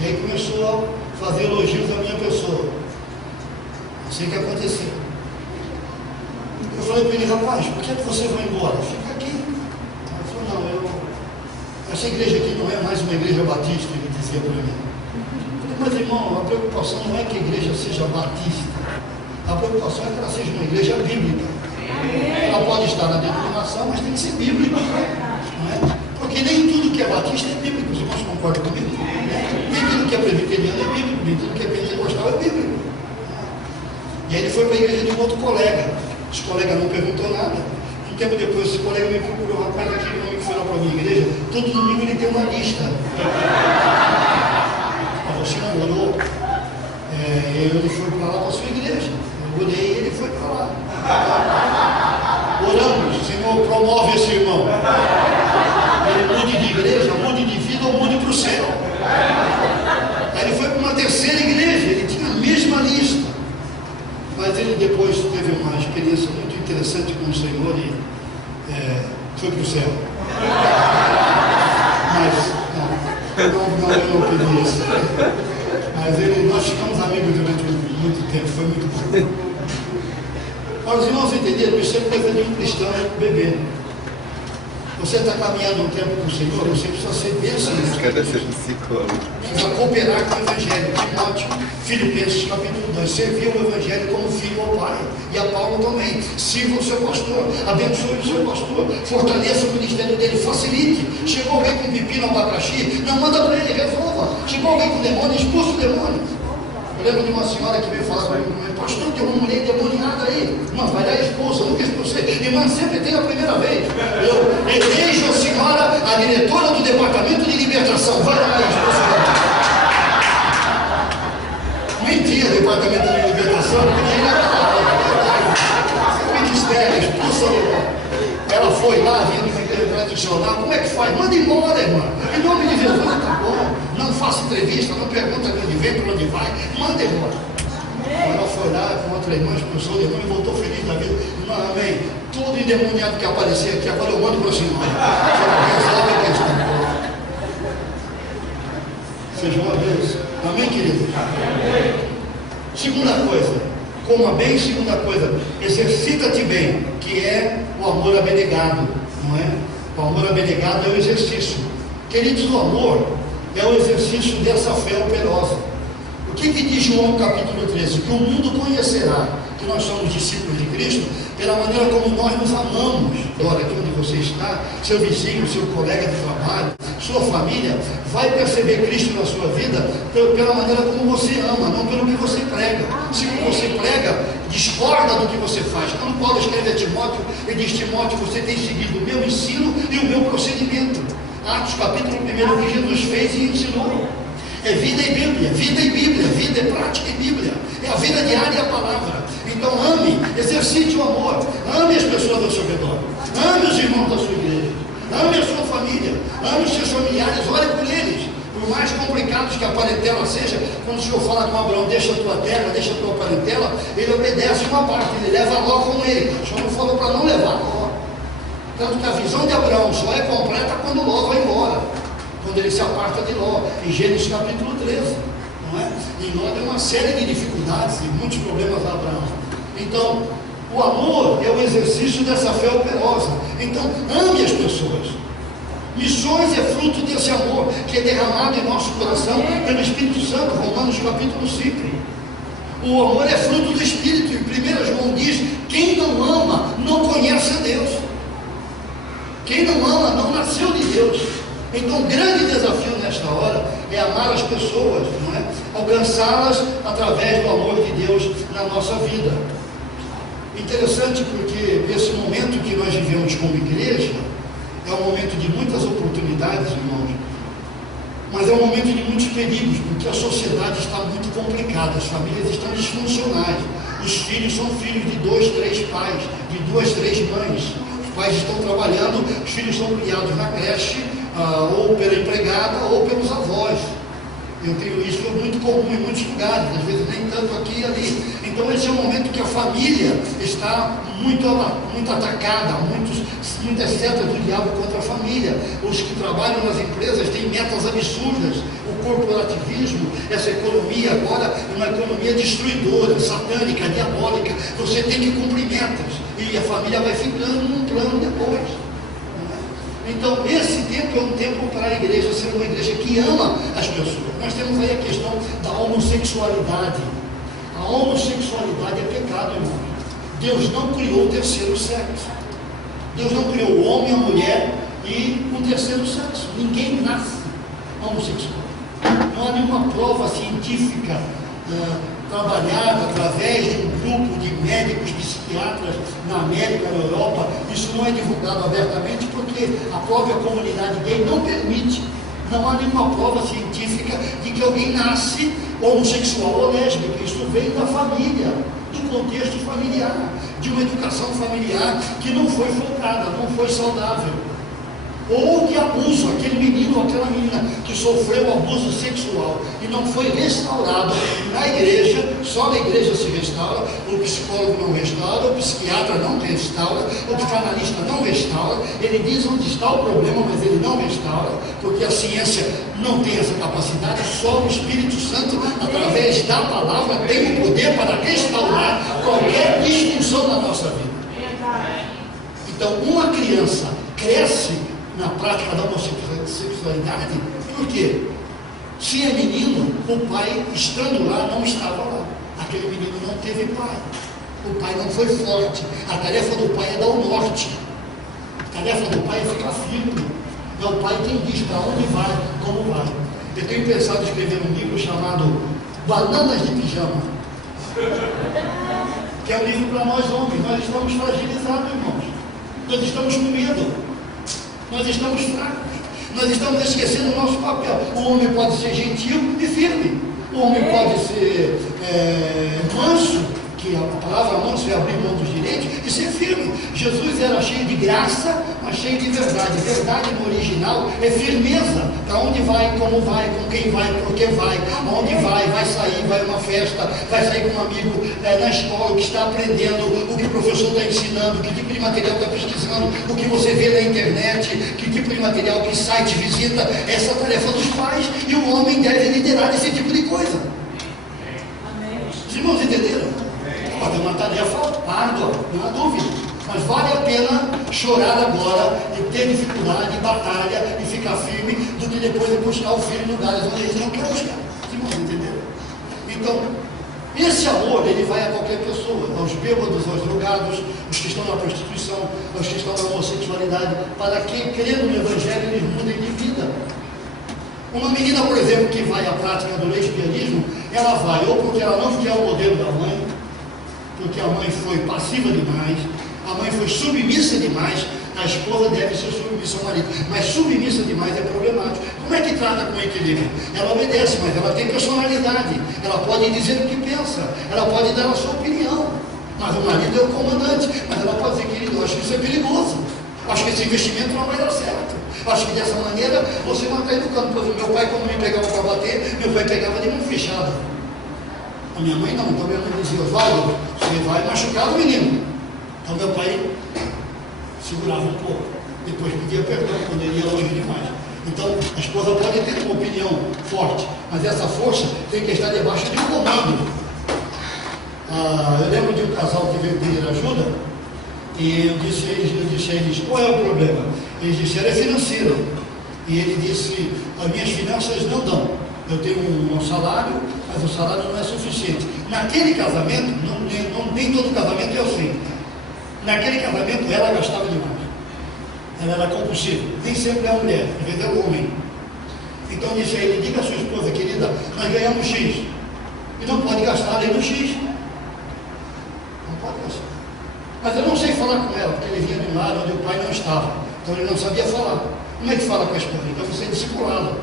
E aí começou a fazer elogios à minha pessoa. Assim que aconteceu. Eu falei para ele: rapaz, por que você vai embora? Fica aqui. Ele falou: não, essa igreja aqui não é mais uma igreja batista, ele dizia para mim. Eu falei: mas irmão, a preocupação não é que a igreja seja batista, a preocupação é que ela seja uma igreja bíblica. Ela pode estar na denominação, mas tem que ser bíblica, não é? Porque nem tudo que é batista é bíblico. Os irmãos concordam comigo? Nem tudo que é presbiteriano é bíblico, nem tudo que é pentecostal é bíblico. E aí ele foi para a igreja de um outro colega. Esse colega não perguntou nada. Um tempo depois, esse colega me procurou: rapaz, aquele homem que foi lá para a minha igreja, todo domingo ele tem uma lista. Mas você não olhou? Ele foi para lá para a sua igreja. Eu olhei e ele foi para lá. Oramos: Senhor, promove esse irmão. Ele mude de igreja, mude de vida ou mude para o céu. Aí ele foi para uma terceira igreja, ele tinha a mesma lista. Mas ele depois teve uma experiência muito interessante com o Senhor e foi para o céu. Mas eu não pedi isso. Mas nós ficamos amigos durante muito tempo, foi muito bom. Para os irmãos entenderem, isso é coisa de um cristão bebê. Você está caminhando um tempo com o Senhor, você precisa ser bênção. Quero ser psicólogo. Precisa cooperar com o Evangelho. Timóteo, Filipenses capítulo 2, serviu o Evangelho como filho ao Pai. E a Paulo também. Sirva o seu pastor, abençoe o seu pastor, fortaleça o ministério dele, facilite. Chegou alguém com pepino, abacaxi, não manda para ele, resolva. Chegou alguém com demônio, expulsa o demônio. Eu lembro de uma senhora que veio falar comigo, pastor, tem uma mulher endemoniada aí. Não, vai dar esposa, nunca expulsei. Irmã, sempre tem a primeira vez. Eu elejo a senhora a diretora do departamento de libertação. Vai lá, expulsa. Mentira, departamento de libertação, ministério, expulsa. Ela foi lá, vindo na igreja tradicional. Como é que faz? Manda embora, irmã. Em nome de Jesus, tá bom. Não faça entrevista, não pergunta de onde vem, para onde vai. Manda embora. Ela foi lá com outra irmã, expulsou o demônio e voltou feliz na vida. Irmã, amém. Todo endemoniado que aparecer aqui, agora eu mando para o Senhor. Resolve a questão. Seja uma vez. Amém, querido? Segunda coisa, coma bem. Segunda coisa, exercita-te bem, que é o amor abnegado, não é? O amor abnegado é o exercício. Queridos, o amor é o exercício dessa fé operosa. O que diz João capítulo 13? Que o mundo conhecerá que nós somos discípulos de Cristo pela maneira como nós nos amamos. Agora, aqui onde você está, seu vizinho, seu colega de trabalho, sua família, vai perceber Cristo na sua vida pela maneira como você ama, não pelo que você prega. Se o que você prega discorda do que você faz. Quando Paulo escreve a Timóteo, ele diz: Timóteo, você tem seguido o meu ensino e o meu procedimento. Atos capítulo 1, que Jesus fez e ensinou. É vida e Bíblia, vida e Bíblia, vida é prática e Bíblia. É a vida diária e a palavra. Então ame, exercite o amor, ame as pessoas ao seu redor, ame os irmãos da sua igreja, ame a sua família, ame os seus familiares, ore por eles. Por mais complicados que a parentela seja, quando o Senhor fala com Abraão, deixa a tua terra, deixa a tua parentela, ele obedece uma parte, ele leva Ló com ele. O Senhor não falou para não levar Ló. Tanto que a visão de Abraão só é completa quando Ló vai embora, quando ele se aparta de Ló, em Gênesis capítulo 13, não é? E Ló tem uma série de dificuldades e muitos problemas a Abraão. Então, o amor é o exercício dessa fé operosa. Então, ame as pessoas. Missões é fruto desse amor que é derramado em nosso coração pelo Espírito Santo, Romanos capítulo 5. O amor é fruto do Espírito, e 1 João diz: quem não ama não conhece a Deus. Quem não ama não nasceu de Deus. Então, o grande desafio nesta hora é amar as pessoas, não é? Alcançá-las através do amor de Deus na nossa vida. Interessante, porque esse momento que nós vivemos como igreja é um momento de muitas oportunidades, irmãos, mas é um momento de muitos perigos, porque a sociedade está muito complicada, as famílias estão disfuncionais, os filhos são filhos de 2, 3 pais, de 2, 3 mães. Os pais estão trabalhando, os filhos são criados na creche, ou pela empregada, ou pelos avós. Eu tenho isso muito comum em muitos lugares, às vezes nem tanto aqui e ali. Então esse é um momento que a família está muito atacada, muitas setas do diabo contra a família. Os que trabalham nas empresas têm metas absurdas. O corporativismo, essa economia agora é uma economia destruidora, satânica, diabólica. Você tem que cumprir metas e a família vai ficando num plano depois. Então, esse tempo é um tempo para a igreja ser uma igreja que ama as pessoas. Nós temos aí a questão da homossexualidade. A homossexualidade é pecado, irmão. Deus não criou o terceiro sexo. Deus não criou o homem, a mulher e o terceiro sexo. Ninguém nasce homossexual. Não há nenhuma prova científica trabalhada através de um grupo de médicos, psiquiatras na América, na Europa. Isso não é divulgado abertamente porque a própria comunidade gay não permite. Não há nenhuma prova científica de que alguém nasce homossexual ou lésbica. Isso vem da família, do contexto familiar, de uma educação familiar que não foi focada, não foi saudável. Ou de abuso, aquele menino ou aquela menina que sofreu abuso sexual e não foi restaurado na igreja, só na igreja se restaura, o psicólogo não restaura, o psiquiatra não restaura, o psicanalista não restaura, ele diz onde está o problema, mas ele não restaura, porque a ciência não tem essa capacidade, só o Espírito Santo, através da palavra, tem o poder para restaurar qualquer disfunção na nossa vida. Então, uma criança cresce na prática da homossexualidade. Por quê? Se é menino, o pai, estando lá, não estava lá. Aquele menino não teve pai. O pai não foi forte. A tarefa do pai é dar o norte. A tarefa do pai é ficar firme. É o pai quem diz para onde vai, como vai. Eu tenho pensado em escrever um livro chamado Bananas de Pijama, que é um livro para nós homens. Nós estamos fragilizados, irmãos. Nós estamos com medo. Nós estamos fracos. Nós estamos esquecendo o nosso papel. O homem pode ser gentil e firme. O homem pode ser manso, que a palavra manso é abrir mão dos direitos, e ser firme. Jesus era cheio de graça, mas cheio de verdade. Verdade no original é firmeza. Para onde vai, como vai, com quem vai, por que vai, aonde vai sair, vai uma festa, vai sair com um amigo na escola, que está aprendendo, o que o professor está ensinando, que tipo de material está pesquisando, o que você vê na internet, que tipo de material, que site visita. Essa é a tarefa dos pais, e o homem deve liderar esse tipo de coisa. Os irmãos entenderam? Pode ter uma tarefa árdua, não há dúvida. Mas vale a pena chorar agora e ter dificuldade, batalha e ficar firme, do que depois de buscar o filho em lugares onde eles não querem buscar. Os irmãos entenderam? Então, esse amor, ele vai a qualquer pessoa, aos bêbados, aos drogados, os que estão na prostituição, aos que estão na homossexualidade, para que, crendo no Evangelho, eles mudem de vida. Uma menina, por exemplo, que vai à prática do lesbianismo, ela vai ou porque ela não quer o modelo da mãe, porque a mãe foi passiva demais, a mãe foi submissa demais. A esposa deve ser submissa ao marido, mas submissa demais é problemático. Como é que trata com equilíbrio? Ela obedece, mas ela tem personalidade, ela pode dizer o que pensa, ela pode dar a sua opinião, mas o marido é o comandante. Mas ela pode dizer: querido, eu acho que isso é perigoso, acho que esse investimento não vai dar certo, acho que dessa maneira você não está educando. Pois o meu pai, quando me pegava para bater, meu pai pegava de mão fechada. A minha mãe não. Então minha mãe dizia: Osvaldo, você vai machucar o menino. Então meu pai segurava um pouco, depois pedia perdão quando ele ia longe demais. Então a esposa pode ter uma opinião forte, mas essa força tem que estar debaixo de um comando. Eu lembro de um casal que veio pedir ajuda, e eu disse a eles: qual é o problema? Eles disseram: é financeiro. E ele disse: as minhas finanças não dão, eu tenho um salário, mas o salário não é suficiente. Naquele casamento, nem todo casamento é assim. Naquele casamento ela gastava demais, ela era compulsiva, nem sempre é a mulher, às vezes é o homem. Então disse a ele: diga à sua esposa: querida, nós ganhamos X, e não pode gastar além do X, não pode gastar. Mas eu não sei falar com ela, porque ele vinha de um lado onde o pai não estava, então ele não sabia falar. Como é que fala com a esposa? Então você discipulá-la.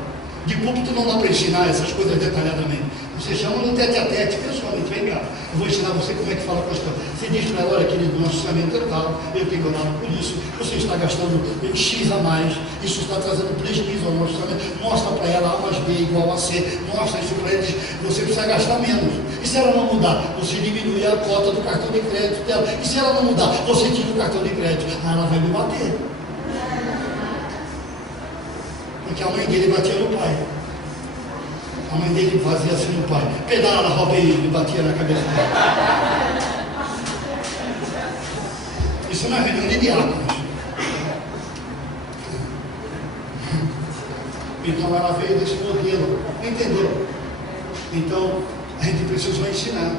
De púlpito não dá para ensinar essas coisas detalhadamente. Você chama no tete-a-tete: pessoalmente, vem cá, eu vou ensinar você como é que fala com a esposa. Você diz para ela: olha, querido, nosso orçamento é tal, eu tenho orado por isso, você está gastando X a mais, isso está trazendo prejuízo ao nosso orçamento. Mostra para ela: A mais B igual a C, mostra isso para eles, você precisa gastar menos. E se ela não mudar, você diminui a cota do cartão de crédito dela. E se ela não mudar, você tira o cartão de crédito. Ela vai me bater. Porque a mãe dele batia no pai. A mãe dele fazia assim no pai: pedala, rouba ele, batia na cabeça dele. Isso não é reunião de diáconos. Então ela veio desse modelo, entendeu? Então a gente precisou ensinar.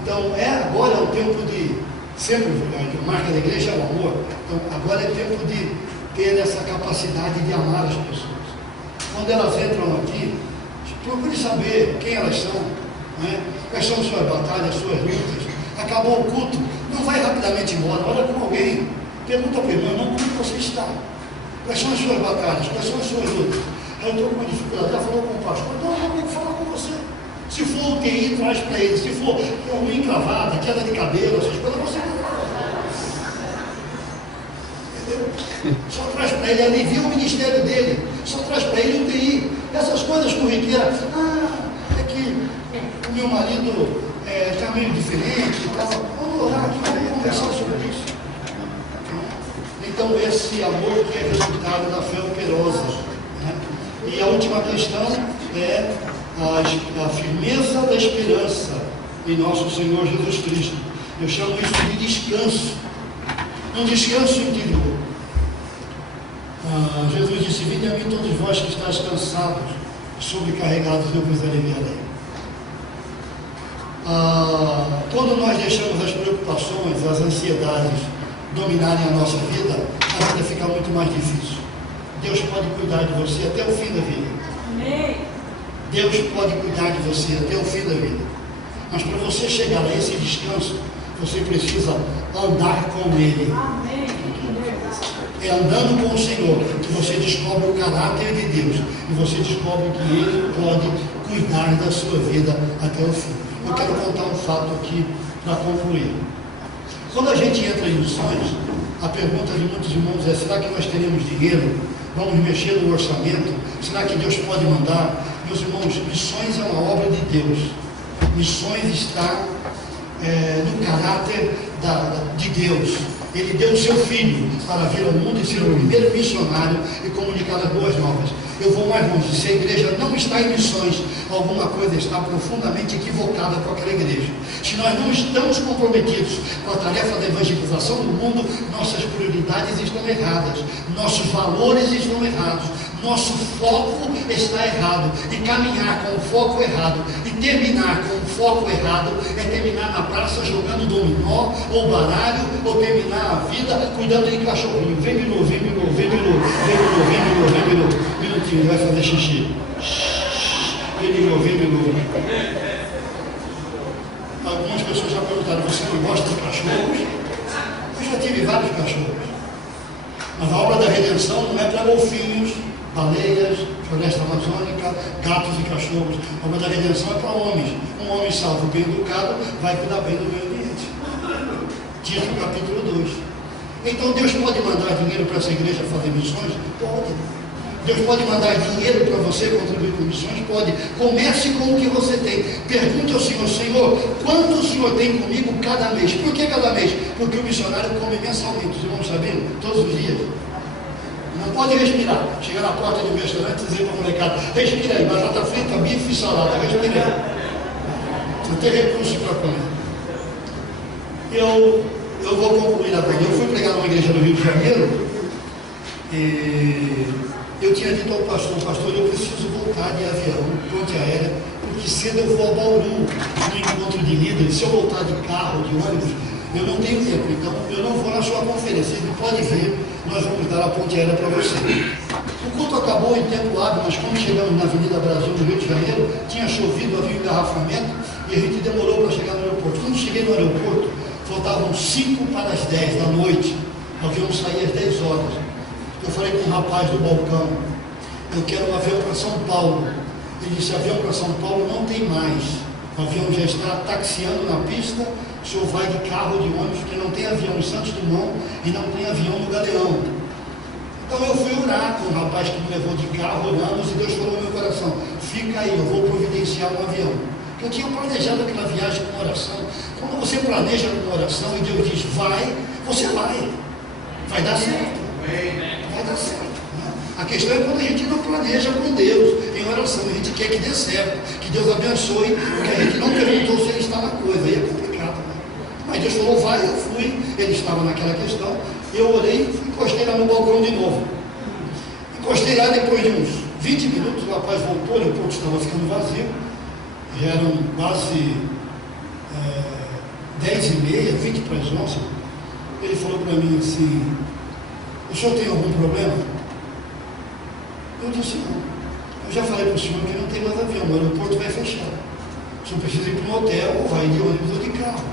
Então agora é o tempo de, sempre a marca da igreja é o amor. Então agora é tempo de ter essa capacidade de amar as pessoas. Quando elas entram aqui, procure saber quem elas são, né? Quais são suas batalhas, suas lutas. Acabou o culto, não vai rapidamente embora, olha com alguém, pergunta para o irmão: como você está? Quais são as suas batalhas, quais são as suas lutas? Eu estou com uma dificuldade. Ela falou com o pastor: não, eu vou falar com você. Se for UTI, traz para ele. Se for unha encravada, queda de cabelo, essas coisas, você só traz para ele, alivia o ministério dele, só traz para ele UTI, essas coisas corriqueiras. É que o meu marido está meio diferente, vamos orar aqui, vamos conversar sobre isso. Então esse amor que é resultado da fé operosa, né? E a última questão é a firmeza da esperança em nosso Senhor Jesus Cristo. Eu chamo isso de descanso, um descanso interior. Jesus disse: vinde a mim todos vós que estáis cansados, sobrecarregados, eu vos aliviarei. Quando nós deixamos as preocupações, as ansiedades dominarem a nossa vida fica muito mais difícil. Deus pode cuidar de você até o fim da vida. Amém. Deus pode cuidar de você até o fim da vida. Mas para você chegar a esse descanso, você precisa andar com Ele. Amém. É andando com o Senhor que você descobre o caráter de Deus e você descobre que Ele pode cuidar da sua vida até o fim. Eu quero contar um fato aqui para concluir. Quando a gente entra em missões, a pergunta de muitos irmãos é: será que nós teremos dinheiro? Vamos mexer no orçamento? Será que Deus pode mandar? Meus irmãos, missões é uma obra de Deus. Missões está no caráter de Deus. Ele deu o seu filho para vir ao mundo e ser o primeiro missionário e comunicar as boas novas. Eu vou mais longe: se a igreja não está em missões, alguma coisa está profundamente equivocada com aquela igreja. Se nós não estamos comprometidos com a tarefa da evangelização do mundo, nossas prioridades estão erradas, nossos valores estão errados, nosso foco está errado. E caminhar com o foco errado e terminar com o foco errado é terminar na praça jogando dominó ou baralho, ou terminar a vida cuidando de cachorrinho. Vem de novo, vem de novo, vem de novo, vem de novo, vem de novo, vem de novo. Minutinho, vai fazer xixi. Vem de novo, vem de novo. Algumas pessoas já perguntaram: você não gosta de cachorros? Eu já tive vários cachorros. Mas a obra da redenção não é para golfinhos, baleias, floresta amazônica, gatos e cachorros. A obra da redenção é para homens. Um homem salvo, bem educado, vai cuidar bem do meio ambiente. Tito capítulo 2. Então Deus pode mandar dinheiro para essa igreja fazer missões? Pode. Deus pode mandar dinheiro para você contribuir com missões? Pode. Comece com o que você tem. Pergunte ao Senhor: Senhor, quanto o Senhor tem comigo cada mês? Por que cada mês? Porque o missionário come mensalmente. Os irmãos sabiam? Todos os dias. Não pode respirar. Chegar na porta do restaurante e dizer para a molecada: respira aí, batata frita, bife e salada. Respira aí. Não tem recurso para comer. Eu vou concluir agora. Eu fui pregar numa igreja no Rio de Janeiro e eu tinha dito ao pastor: eu preciso voltar de avião, ponte aérea, porque cedo eu vou a Bauru, no encontro de líderes. Se eu voltar de carro, de ônibus, eu não tenho tempo, então eu não vou na sua conferência. Ele pode vir, nós vamos dar a ponte aérea para você. O culto acabou em tempo hábil, mas quando chegamos na Avenida Brasil, no Rio de Janeiro, tinha chovido, havia um engarrafamento e a gente demorou para chegar no aeroporto. Quando cheguei no aeroporto, faltavam 5 para as 10 da noite, o avião saía às 10 horas. Eu falei com um rapaz do balcão: eu quero um avião para São Paulo. Ele disse: avião para São Paulo não tem mais, o avião já está taxiando na pista, o senhor vai de carro, de ônibus, porque não tem avião em Santos Dumont e não tem avião no Galeão. Então eu fui orar com o rapaz que me levou de carro, oramos, e Deus falou no meu coração: fica aí, eu vou providenciar um avião. Eu tinha planejado aquela viagem com oração. Quando você planeja com oração e Deus diz vai, você vai dar certo. Vai dar certo. A questão é quando a gente não planeja com Deus em oração, a gente quer que dê certo, que Deus abençoe, porque a gente não perguntou se Ele está na coisa, aí é complicado, né? Mas Deus falou vai, eu fui, Ele estava naquela questão, eu orei, encostei lá no balcão de novo. Encostei lá, depois de uns 20 minutos, o rapaz voltou, o aeroporto estava ficando vazio, já eram quase 10h30, 20 para as 11. Ele falou para mim assim: o senhor tem algum problema? Eu disse: não. Eu já falei para o senhor que não tem mais avião, o aeroporto vai fechar. O senhor precisa ir para um hotel, ou vai de ônibus ou de carro,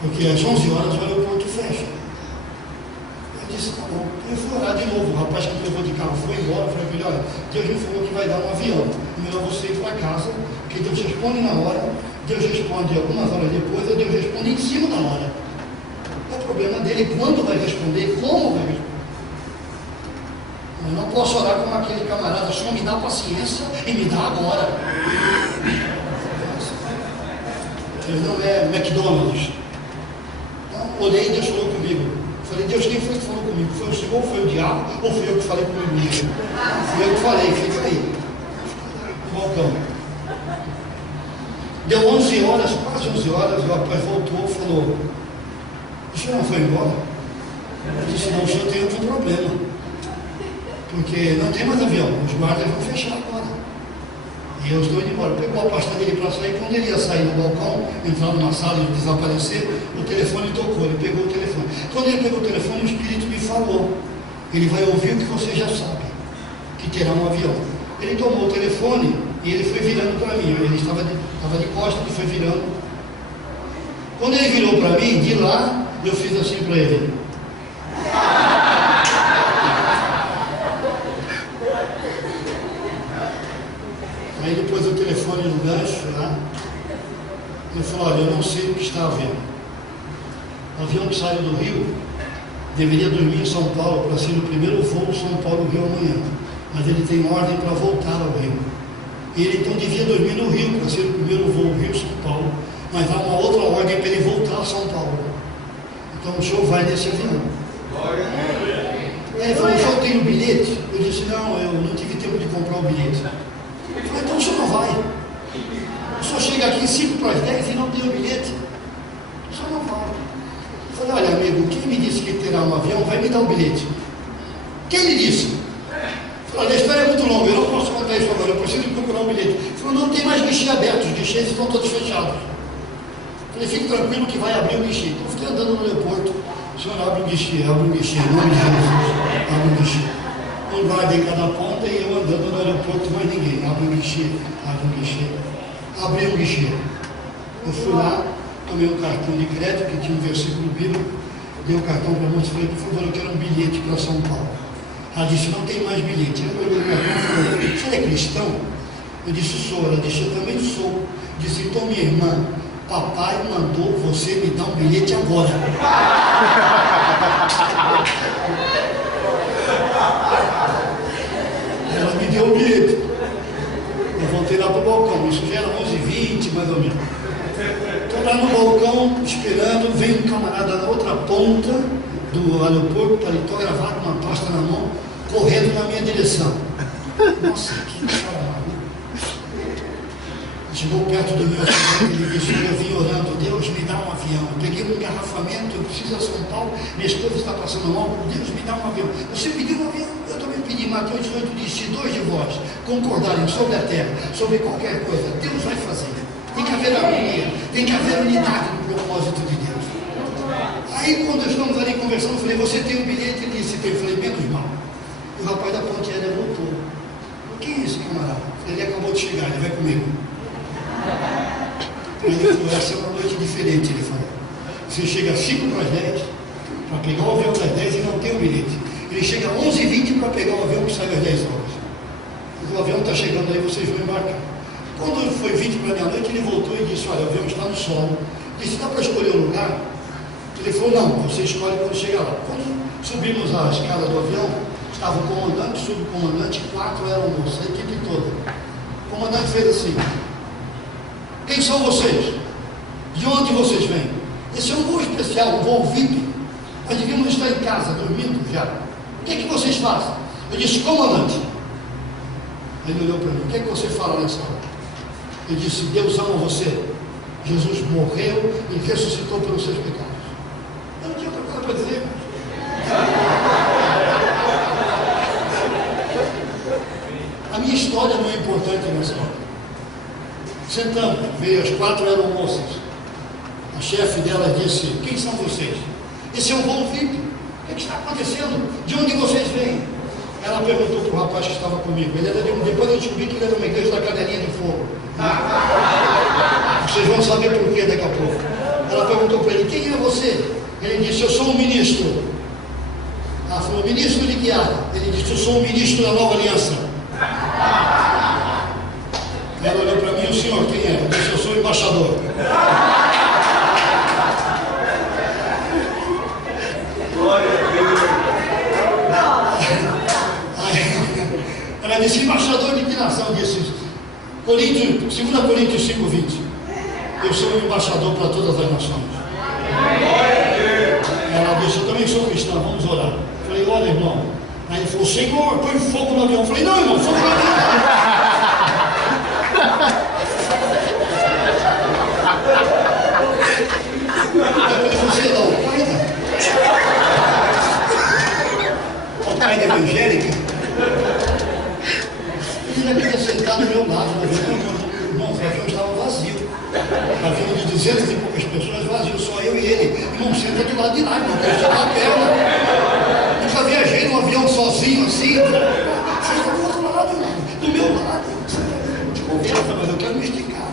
porque às 11 horas o aeroporto fecha. Eu disse: tá bom. Eu fui orar de novo. O rapaz que me levou de carro foi embora. Eu falei para ele: olha, Deus me falou que vai dar um avião, é melhor você ir para casa, porque Deus responde na hora, Deus responde algumas horas depois, ou Deus responde em cima da hora. É o problema dele quando vai responder, como vai responder. Eu não posso orar como aquele camarada: só me dá paciência e me dá agora. Ele não é McDonald's. Então, orei e Deus falou comigo. Falei: Deus, quem foi que falou comigo? Foi o Senhor, foi o diabo, ou fui eu que falei comigo mesmo? Fui eu que falei, fica aí. No balcão. Deu 11 horas, quase 11 horas, o rapaz voltou e falou: o senhor não foi embora? Eu disse: não, o senhor tem outro problema. porque não tem mais avião, os guardas vão fechar agora. E eu estou indo embora. Pegou a pasta dele para sair, quando ele ia sair no balcão, entrar numa sala e desaparecer, o telefone tocou, ele pegou o telefone. Quando ele pegou o telefone, o Espírito me falou, ele vai ouvir o que você já sabe, que terá um avião. Ele tomou o telefone e ele foi virando para mim, ele estava de costas e foi virando. Quando ele virou para mim, de lá, eu fiz assim para ele. Aí depois o telefone no gancho lá, ele falou, olha, eu não sei o que está havendo. O avião que saiu do Rio deveria dormir em São Paulo para ser o primeiro voo São Paulo-Rio amanhã, mas ele tem ordem para voltar ao Rio. Ele então devia dormir no Rio para ser o primeiro voo Rio-São Paulo, mas há uma outra ordem para ele voltar a São Paulo. Então o senhor vai nesse avião. Ele falou, o senhor tem o bilhete? Eu disse, não, eu não tive tempo de comprar o bilhete. Eu falei, então o senhor não vai. O senhor chega aqui 5 para as 10 e não tem o bilhete. O senhor não vai. Eu falei, olha amigo, quem me disse que terá um avião vai me dar um bilhete. Quem lhe disse? Eu falei, olha, a história é muito longa, eu não posso contar isso agora, eu preciso procurar um bilhete. Ele falou, não tem mais guichê aberto, os guichês estão todos fechados. Eu falei, fique tranquilo que vai abrir o guichê. Então eu fiquei andando no aeroporto, o senhor abre o guichê, em nome de Jesus, abre o guichê. Um guarda em cada ponta e eu andando no aeroporto, mais ninguém. Abre um guichê, abre um guichê. Abri um guichê. Eu fui lá, tomei um cartão de crédito, que tinha um versículo bíblico, dei o cartão para a moça e falei, por favor, eu quero um bilhete para São Paulo. Ela disse, não tem mais bilhete. Eu olhei o cartão e falei, você é cristão? Eu disse, sou. Ela disse, eu também sou. Disse, então minha irmã, papai mandou você me dar um bilhete agora. Ela me deu o bilhete. Eu voltei lá para o balcão, isso já era 11h20 mais ou menos. Estou lá no balcão esperando, vem um camarada na outra ponta do aeroporto, paletó gravado, uma pasta na mão, correndo na minha direção. Nossa, que cara maluco. Chegou perto do meu avião, ele disse, eu vim orando, Deus me dá um avião. Eu peguei um engarrafamento, eu preciso ir a São Paulo, minha esposa está passando mal, Deus me dá um avião. Você pediu um avião? Eu também pedi. Mateus 18 diz, se 2 de vós concordarem sobre a terra, sobre qualquer coisa, Deus vai fazer. Tem que haver harmonia, tem que haver unidade no propósito de Deus. Aí quando estamos ali conversando, eu falei, você tem um bilhete? Ele disse, tem. Eu falei, menos mal. O rapaz da ponte aérea voltou. O que é isso, camarada? Ele acabou de chegar, ele vai comigo. Ele falou, essa é uma noite diferente, ele falou. Você chega às 5 para as 10 para pegar o avião das 10 e não tem o bilhete. Ele chega às 11h20 para pegar o avião que sai às 10 horas. O avião está chegando aí, vocês vão embarcar. Quando foi 20 para meia-noite, ele voltou e disse, olha, o avião está no solo. Disse, dá para escolher um lugar? Ele falou, não, você escolhe quando chegar lá. Quando subimos a escada do avião, estava o comandante, o subcomandante, 4 aeromoços, a equipe toda. O comandante fez assim, quem são vocês? De onde vocês vêm? Esse é um voo especial, um voo VIP. Nós devíamos estar em casa, dormindo já. O que é que vocês fazem? Eu disse, comandante. Ele olhou para mim, o que é que você fala nessa hora? Ele disse, Deus ama você. Jesus morreu e ressuscitou pelos seus pecados. Eu não tinha outra coisa para dizer. A minha história não é importante nessa hora. Sentamos, veio as 4 aeromoças. A chefe dela disse, quem são vocês? Esse é um voo VIP. O que está acontecendo? De onde vocês vêm? Ela perguntou para o rapaz que estava comigo. Ele era depois eu descobri que ele era uma igreja da Cadelinha de Fogo. Vocês vão saber por quê daqui a pouco. Ela perguntou para ele, quem é você? Ele disse, eu sou um ministro. Ela falou, ministro de que área? Ele disse, eu sou um ministro da Nova Aliança. Ela olhou para mim, o senhor quem é? Eu disse, eu sou o embaixador. Ela disse, embaixador de que nação? Eu disse, 2 Coríntios 5:20. Eu sou um embaixador para todas as nações. Ela disse, eu também sou cristão, vamos orar. Eu falei, olha irmão. Aí ele falou, Senhor, põe fogo no avião. Eu falei, não irmão, fogo no avião. Você é da Al-Qaeda? Al-Qaeda evangélica? Ele ainda queria sentar do meu lado, irmão, o avião estava vazio. O avião de 200 e poucas pessoas vazio, só eu e ele. Irmão, senta do lado de lá, irmão, quero sentar a perna. Nunca viajei num avião sozinho assim. Senta do outro lado, irmão, do meu lado. De conversa, mas eu quero me esticar.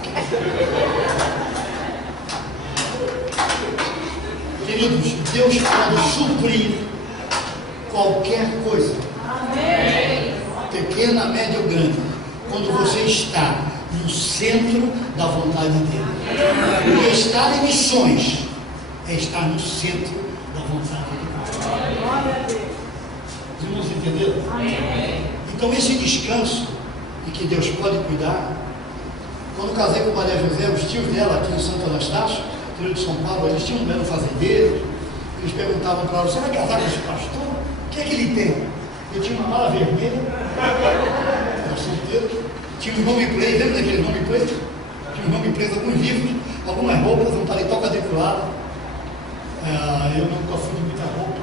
Queridos, Deus pode suprir qualquer coisa. Amém. Pequena, média ou grande, quando você está no centro da vontade de Deus. E estar em missões é estar no centro da vontade de Deus. Os irmãos entenderam? Amém. Então esse descanso, e que Deus pode cuidar. Quando casei com Maria José, os tios dela aqui em Santo Anastácio, interior de São Paulo, eles tinham um belo fazendeiro. Eles perguntavam para ela: você vai casar com esse pastor? O que é que ele tem? Eu tinha uma mala vermelha, era solteiro, tinha um nome play, lembra daquele nome play? Tinha um nome play, alguns livros, algumas roupas, um paletó quadriculado. Eu nunca fui de muita roupa.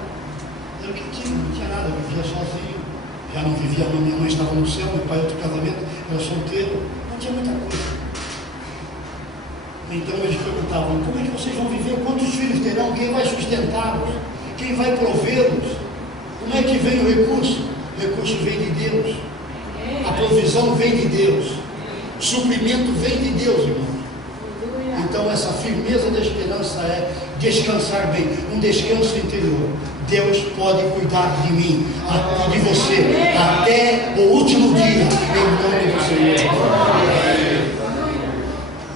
Era o que tinha, não tinha nada, eu vivia sozinho. Já não vivia, minha mãe estava no céu, meu pai outro casamento, era solteiro, não tinha muita coisa. Então eles perguntavam: como é que vocês vão viver? Quantos filhos terão? Quem vai sustentá-los? Quem vai provê-los? Como é que vem o recurso? O recurso vem de Deus. A provisão vem de Deus. O suprimento vem de Deus, irmãos. Então essa firmeza da esperança é descansar bem, um descanso interior. Deus pode cuidar de mim e de você até o último dia, em nome do Senhor.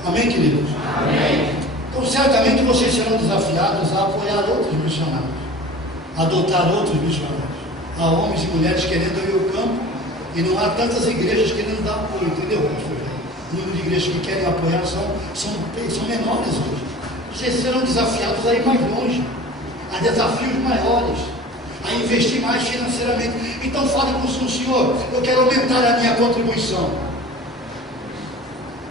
Amém, queridos? Amém. Então certamente vocês serão desafiados a apoiar outros missionários, a adotar outros missionários. Há homens e mulheres querendo ir ao campo e não há tantas igrejas querendo dar apoio, entendeu, pastor? O número de igrejas que querem apoiar são menores hoje. Vocês serão desafiados a ir mais longe, a desafios maiores, a investir mais financeiramente. Então fale com o Senhor: eu quero aumentar a minha contribuição.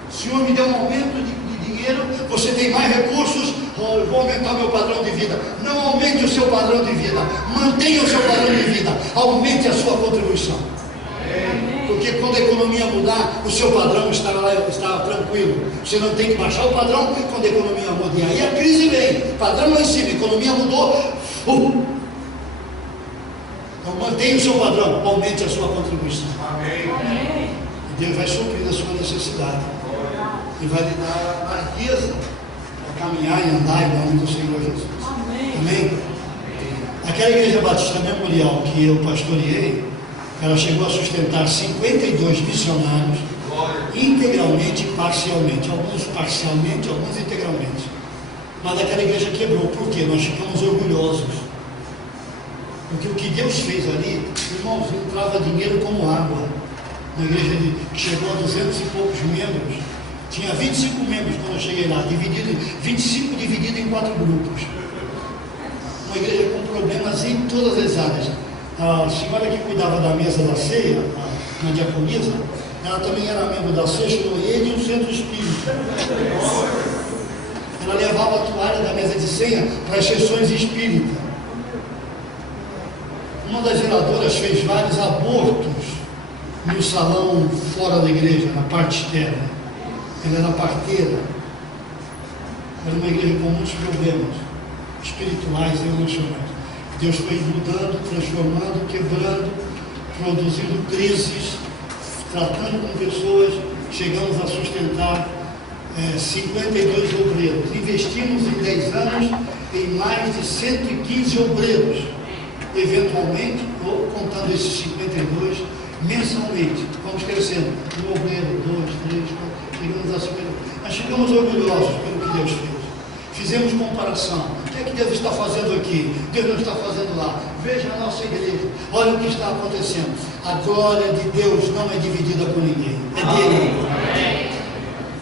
O Senhor me deu um aumento de dinheiro, você tem mais recursos, eu vou aumentar meu padrão de vida. Não aumente o seu padrão de vida, mantenha o seu padrão de vida, aumente a sua contribuição. Porque quando a economia mudar, o seu padrão está tranquilo. Você não tem que baixar o padrão quando a economia muda. E aí a crise vem, padrão lá em cima, a economia mudou. Então mantenha o seu padrão, aumente a sua contribuição. Amém. E Deus vai suprir a sua necessidade. E vai lhe dar a riqueza para caminhar e andar em nome do Senhor Jesus. Amém. Aquela igreja batista memorial que eu pastoreei, ela chegou a sustentar 52 missionários, integralmente e parcialmente. Alguns parcialmente, alguns integralmente. Mas aquela igreja quebrou. Por quê? Nós ficamos orgulhosos. Porque o que Deus fez ali, irmãos, entrava dinheiro como água. Uma igreja que chegou a 200 e poucos membros. Tinha 25 membros quando eu cheguei lá, 25 dividido em 4 grupos. Uma igreja com problemas em todas as áreas. A senhora que cuidava da mesa da ceia, a diaconisa, ela também era membro da Sexta Noite e o Centro Espírita. Ela levava a toalha da mesa de ceia para as sessões espíritas. Uma das zeladoras fez vários abortos no salão fora da igreja, na parte externa. Ela era parteira. Era uma igreja com muitos problemas espirituais e emocionais. Deus foi mudando, transformando, quebrando, produzindo crises, tratando com pessoas. Chegamos a sustentar 52 obreiros. Investimos em 10 anos em mais de 115 obreiros. Eventualmente, ou contando esses 52, mensalmente, vamos crescendo. Um obreiro, 2, 3, 4, chegamos a 52. Nós ficamos orgulhosos pelo que Deus fez. Fizemos comparação. O que é que Deus está fazendo aqui? Deus não está fazendo lá. Veja a nossa igreja. Olha o que está acontecendo. A glória de Deus não é dividida por ninguém. É dele.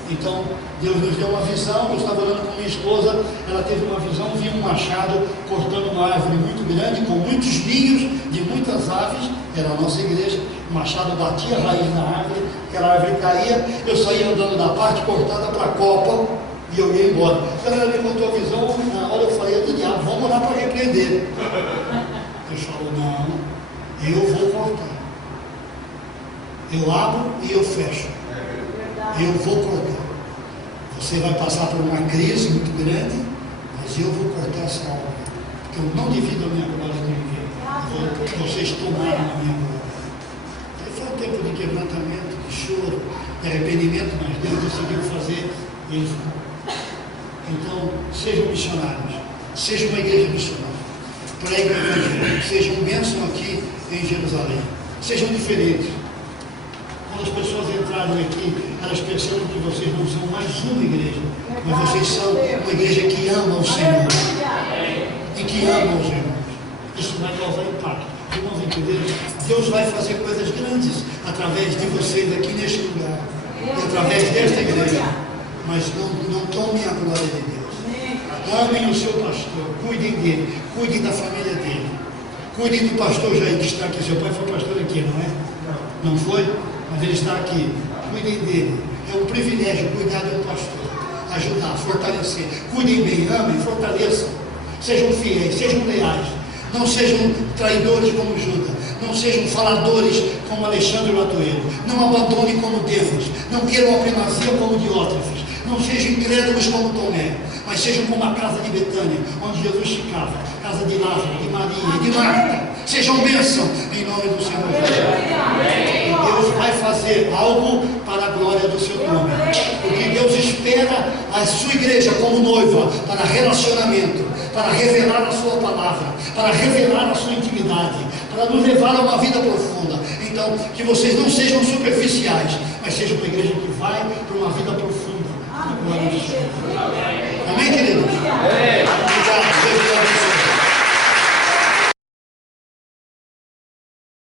Então, Deus nos deu uma visão. Eu estava olhando com minha esposa. Ela teve uma visão. Viu um machado cortando uma árvore muito grande, com muitos ninhos de muitas aves. Era a nossa igreja. O machado batia a raiz na árvore. Aquela árvore caía. Eu saía andando da parte cortada para a copa. E eu ia embora. Quando ela me contou a visão, na hora eu falei: do diabo, vamos lá para repreender. Deus falou: não, eu vou cortar. Eu abro e eu fecho. Eu vou cortar. Você vai passar por uma crise muito grande, mas eu vou cortar essa obra. Porque eu não divido a minha glória com ninguém. Vocês tomaram a minha glória. Aí foi um tempo de quebrantamento, de choro, de arrependimento, mas Deus decidiu fazer isso. Então, sejam missionários. Sejam uma igreja missionária. Preguem o Evangelho. Sejam bênção aqui em Jerusalém. Sejam diferentes. Quando as pessoas entrarem aqui, elas percebam que vocês não são mais uma igreja, mas vocês são uma igreja que ama o Senhor e que ama os irmãos. Isso vai causar impacto. Irmãos, entenderam? Deus vai fazer coisas grandes através de vocês aqui neste lugar e através desta igreja. Mas não tomem a glória de Deus. Amem o seu pastor, cuidem dele, cuidem da família dele, cuidem do pastor Jair, que está aqui. Seu pai foi pastor aqui, não é? Não foi? Mas ele está aqui. Cuidem dele. É um privilégio cuidar de um pastor, ajudar, fortalecer. Cuidem bem, amem, fortaleçam. Sejam fiéis, sejam leais. Não sejam traidores como Judas. Não sejam faladores como Alexandre Latoeiro. Não abandonem como Demas. Não queiram a primazia como Diótrefes. Não sejam incrédulos como Tomé. Mas sejam como a casa de Betânia, onde Jesus ficava. Casa de Lázaro, de Maria, de Marta. Sejam bênção em nome do Senhor Jesus. E Deus vai fazer algo para a glória do seu nome. Porque Deus espera a sua igreja como noiva para relacionamento, para revelar a sua palavra, para revelar a sua intimidade, para nos levar a uma vida profunda. Então, que vocês não sejam superficiais, mas sejam uma igreja que vai para uma vida profunda. Na glória do Senhor.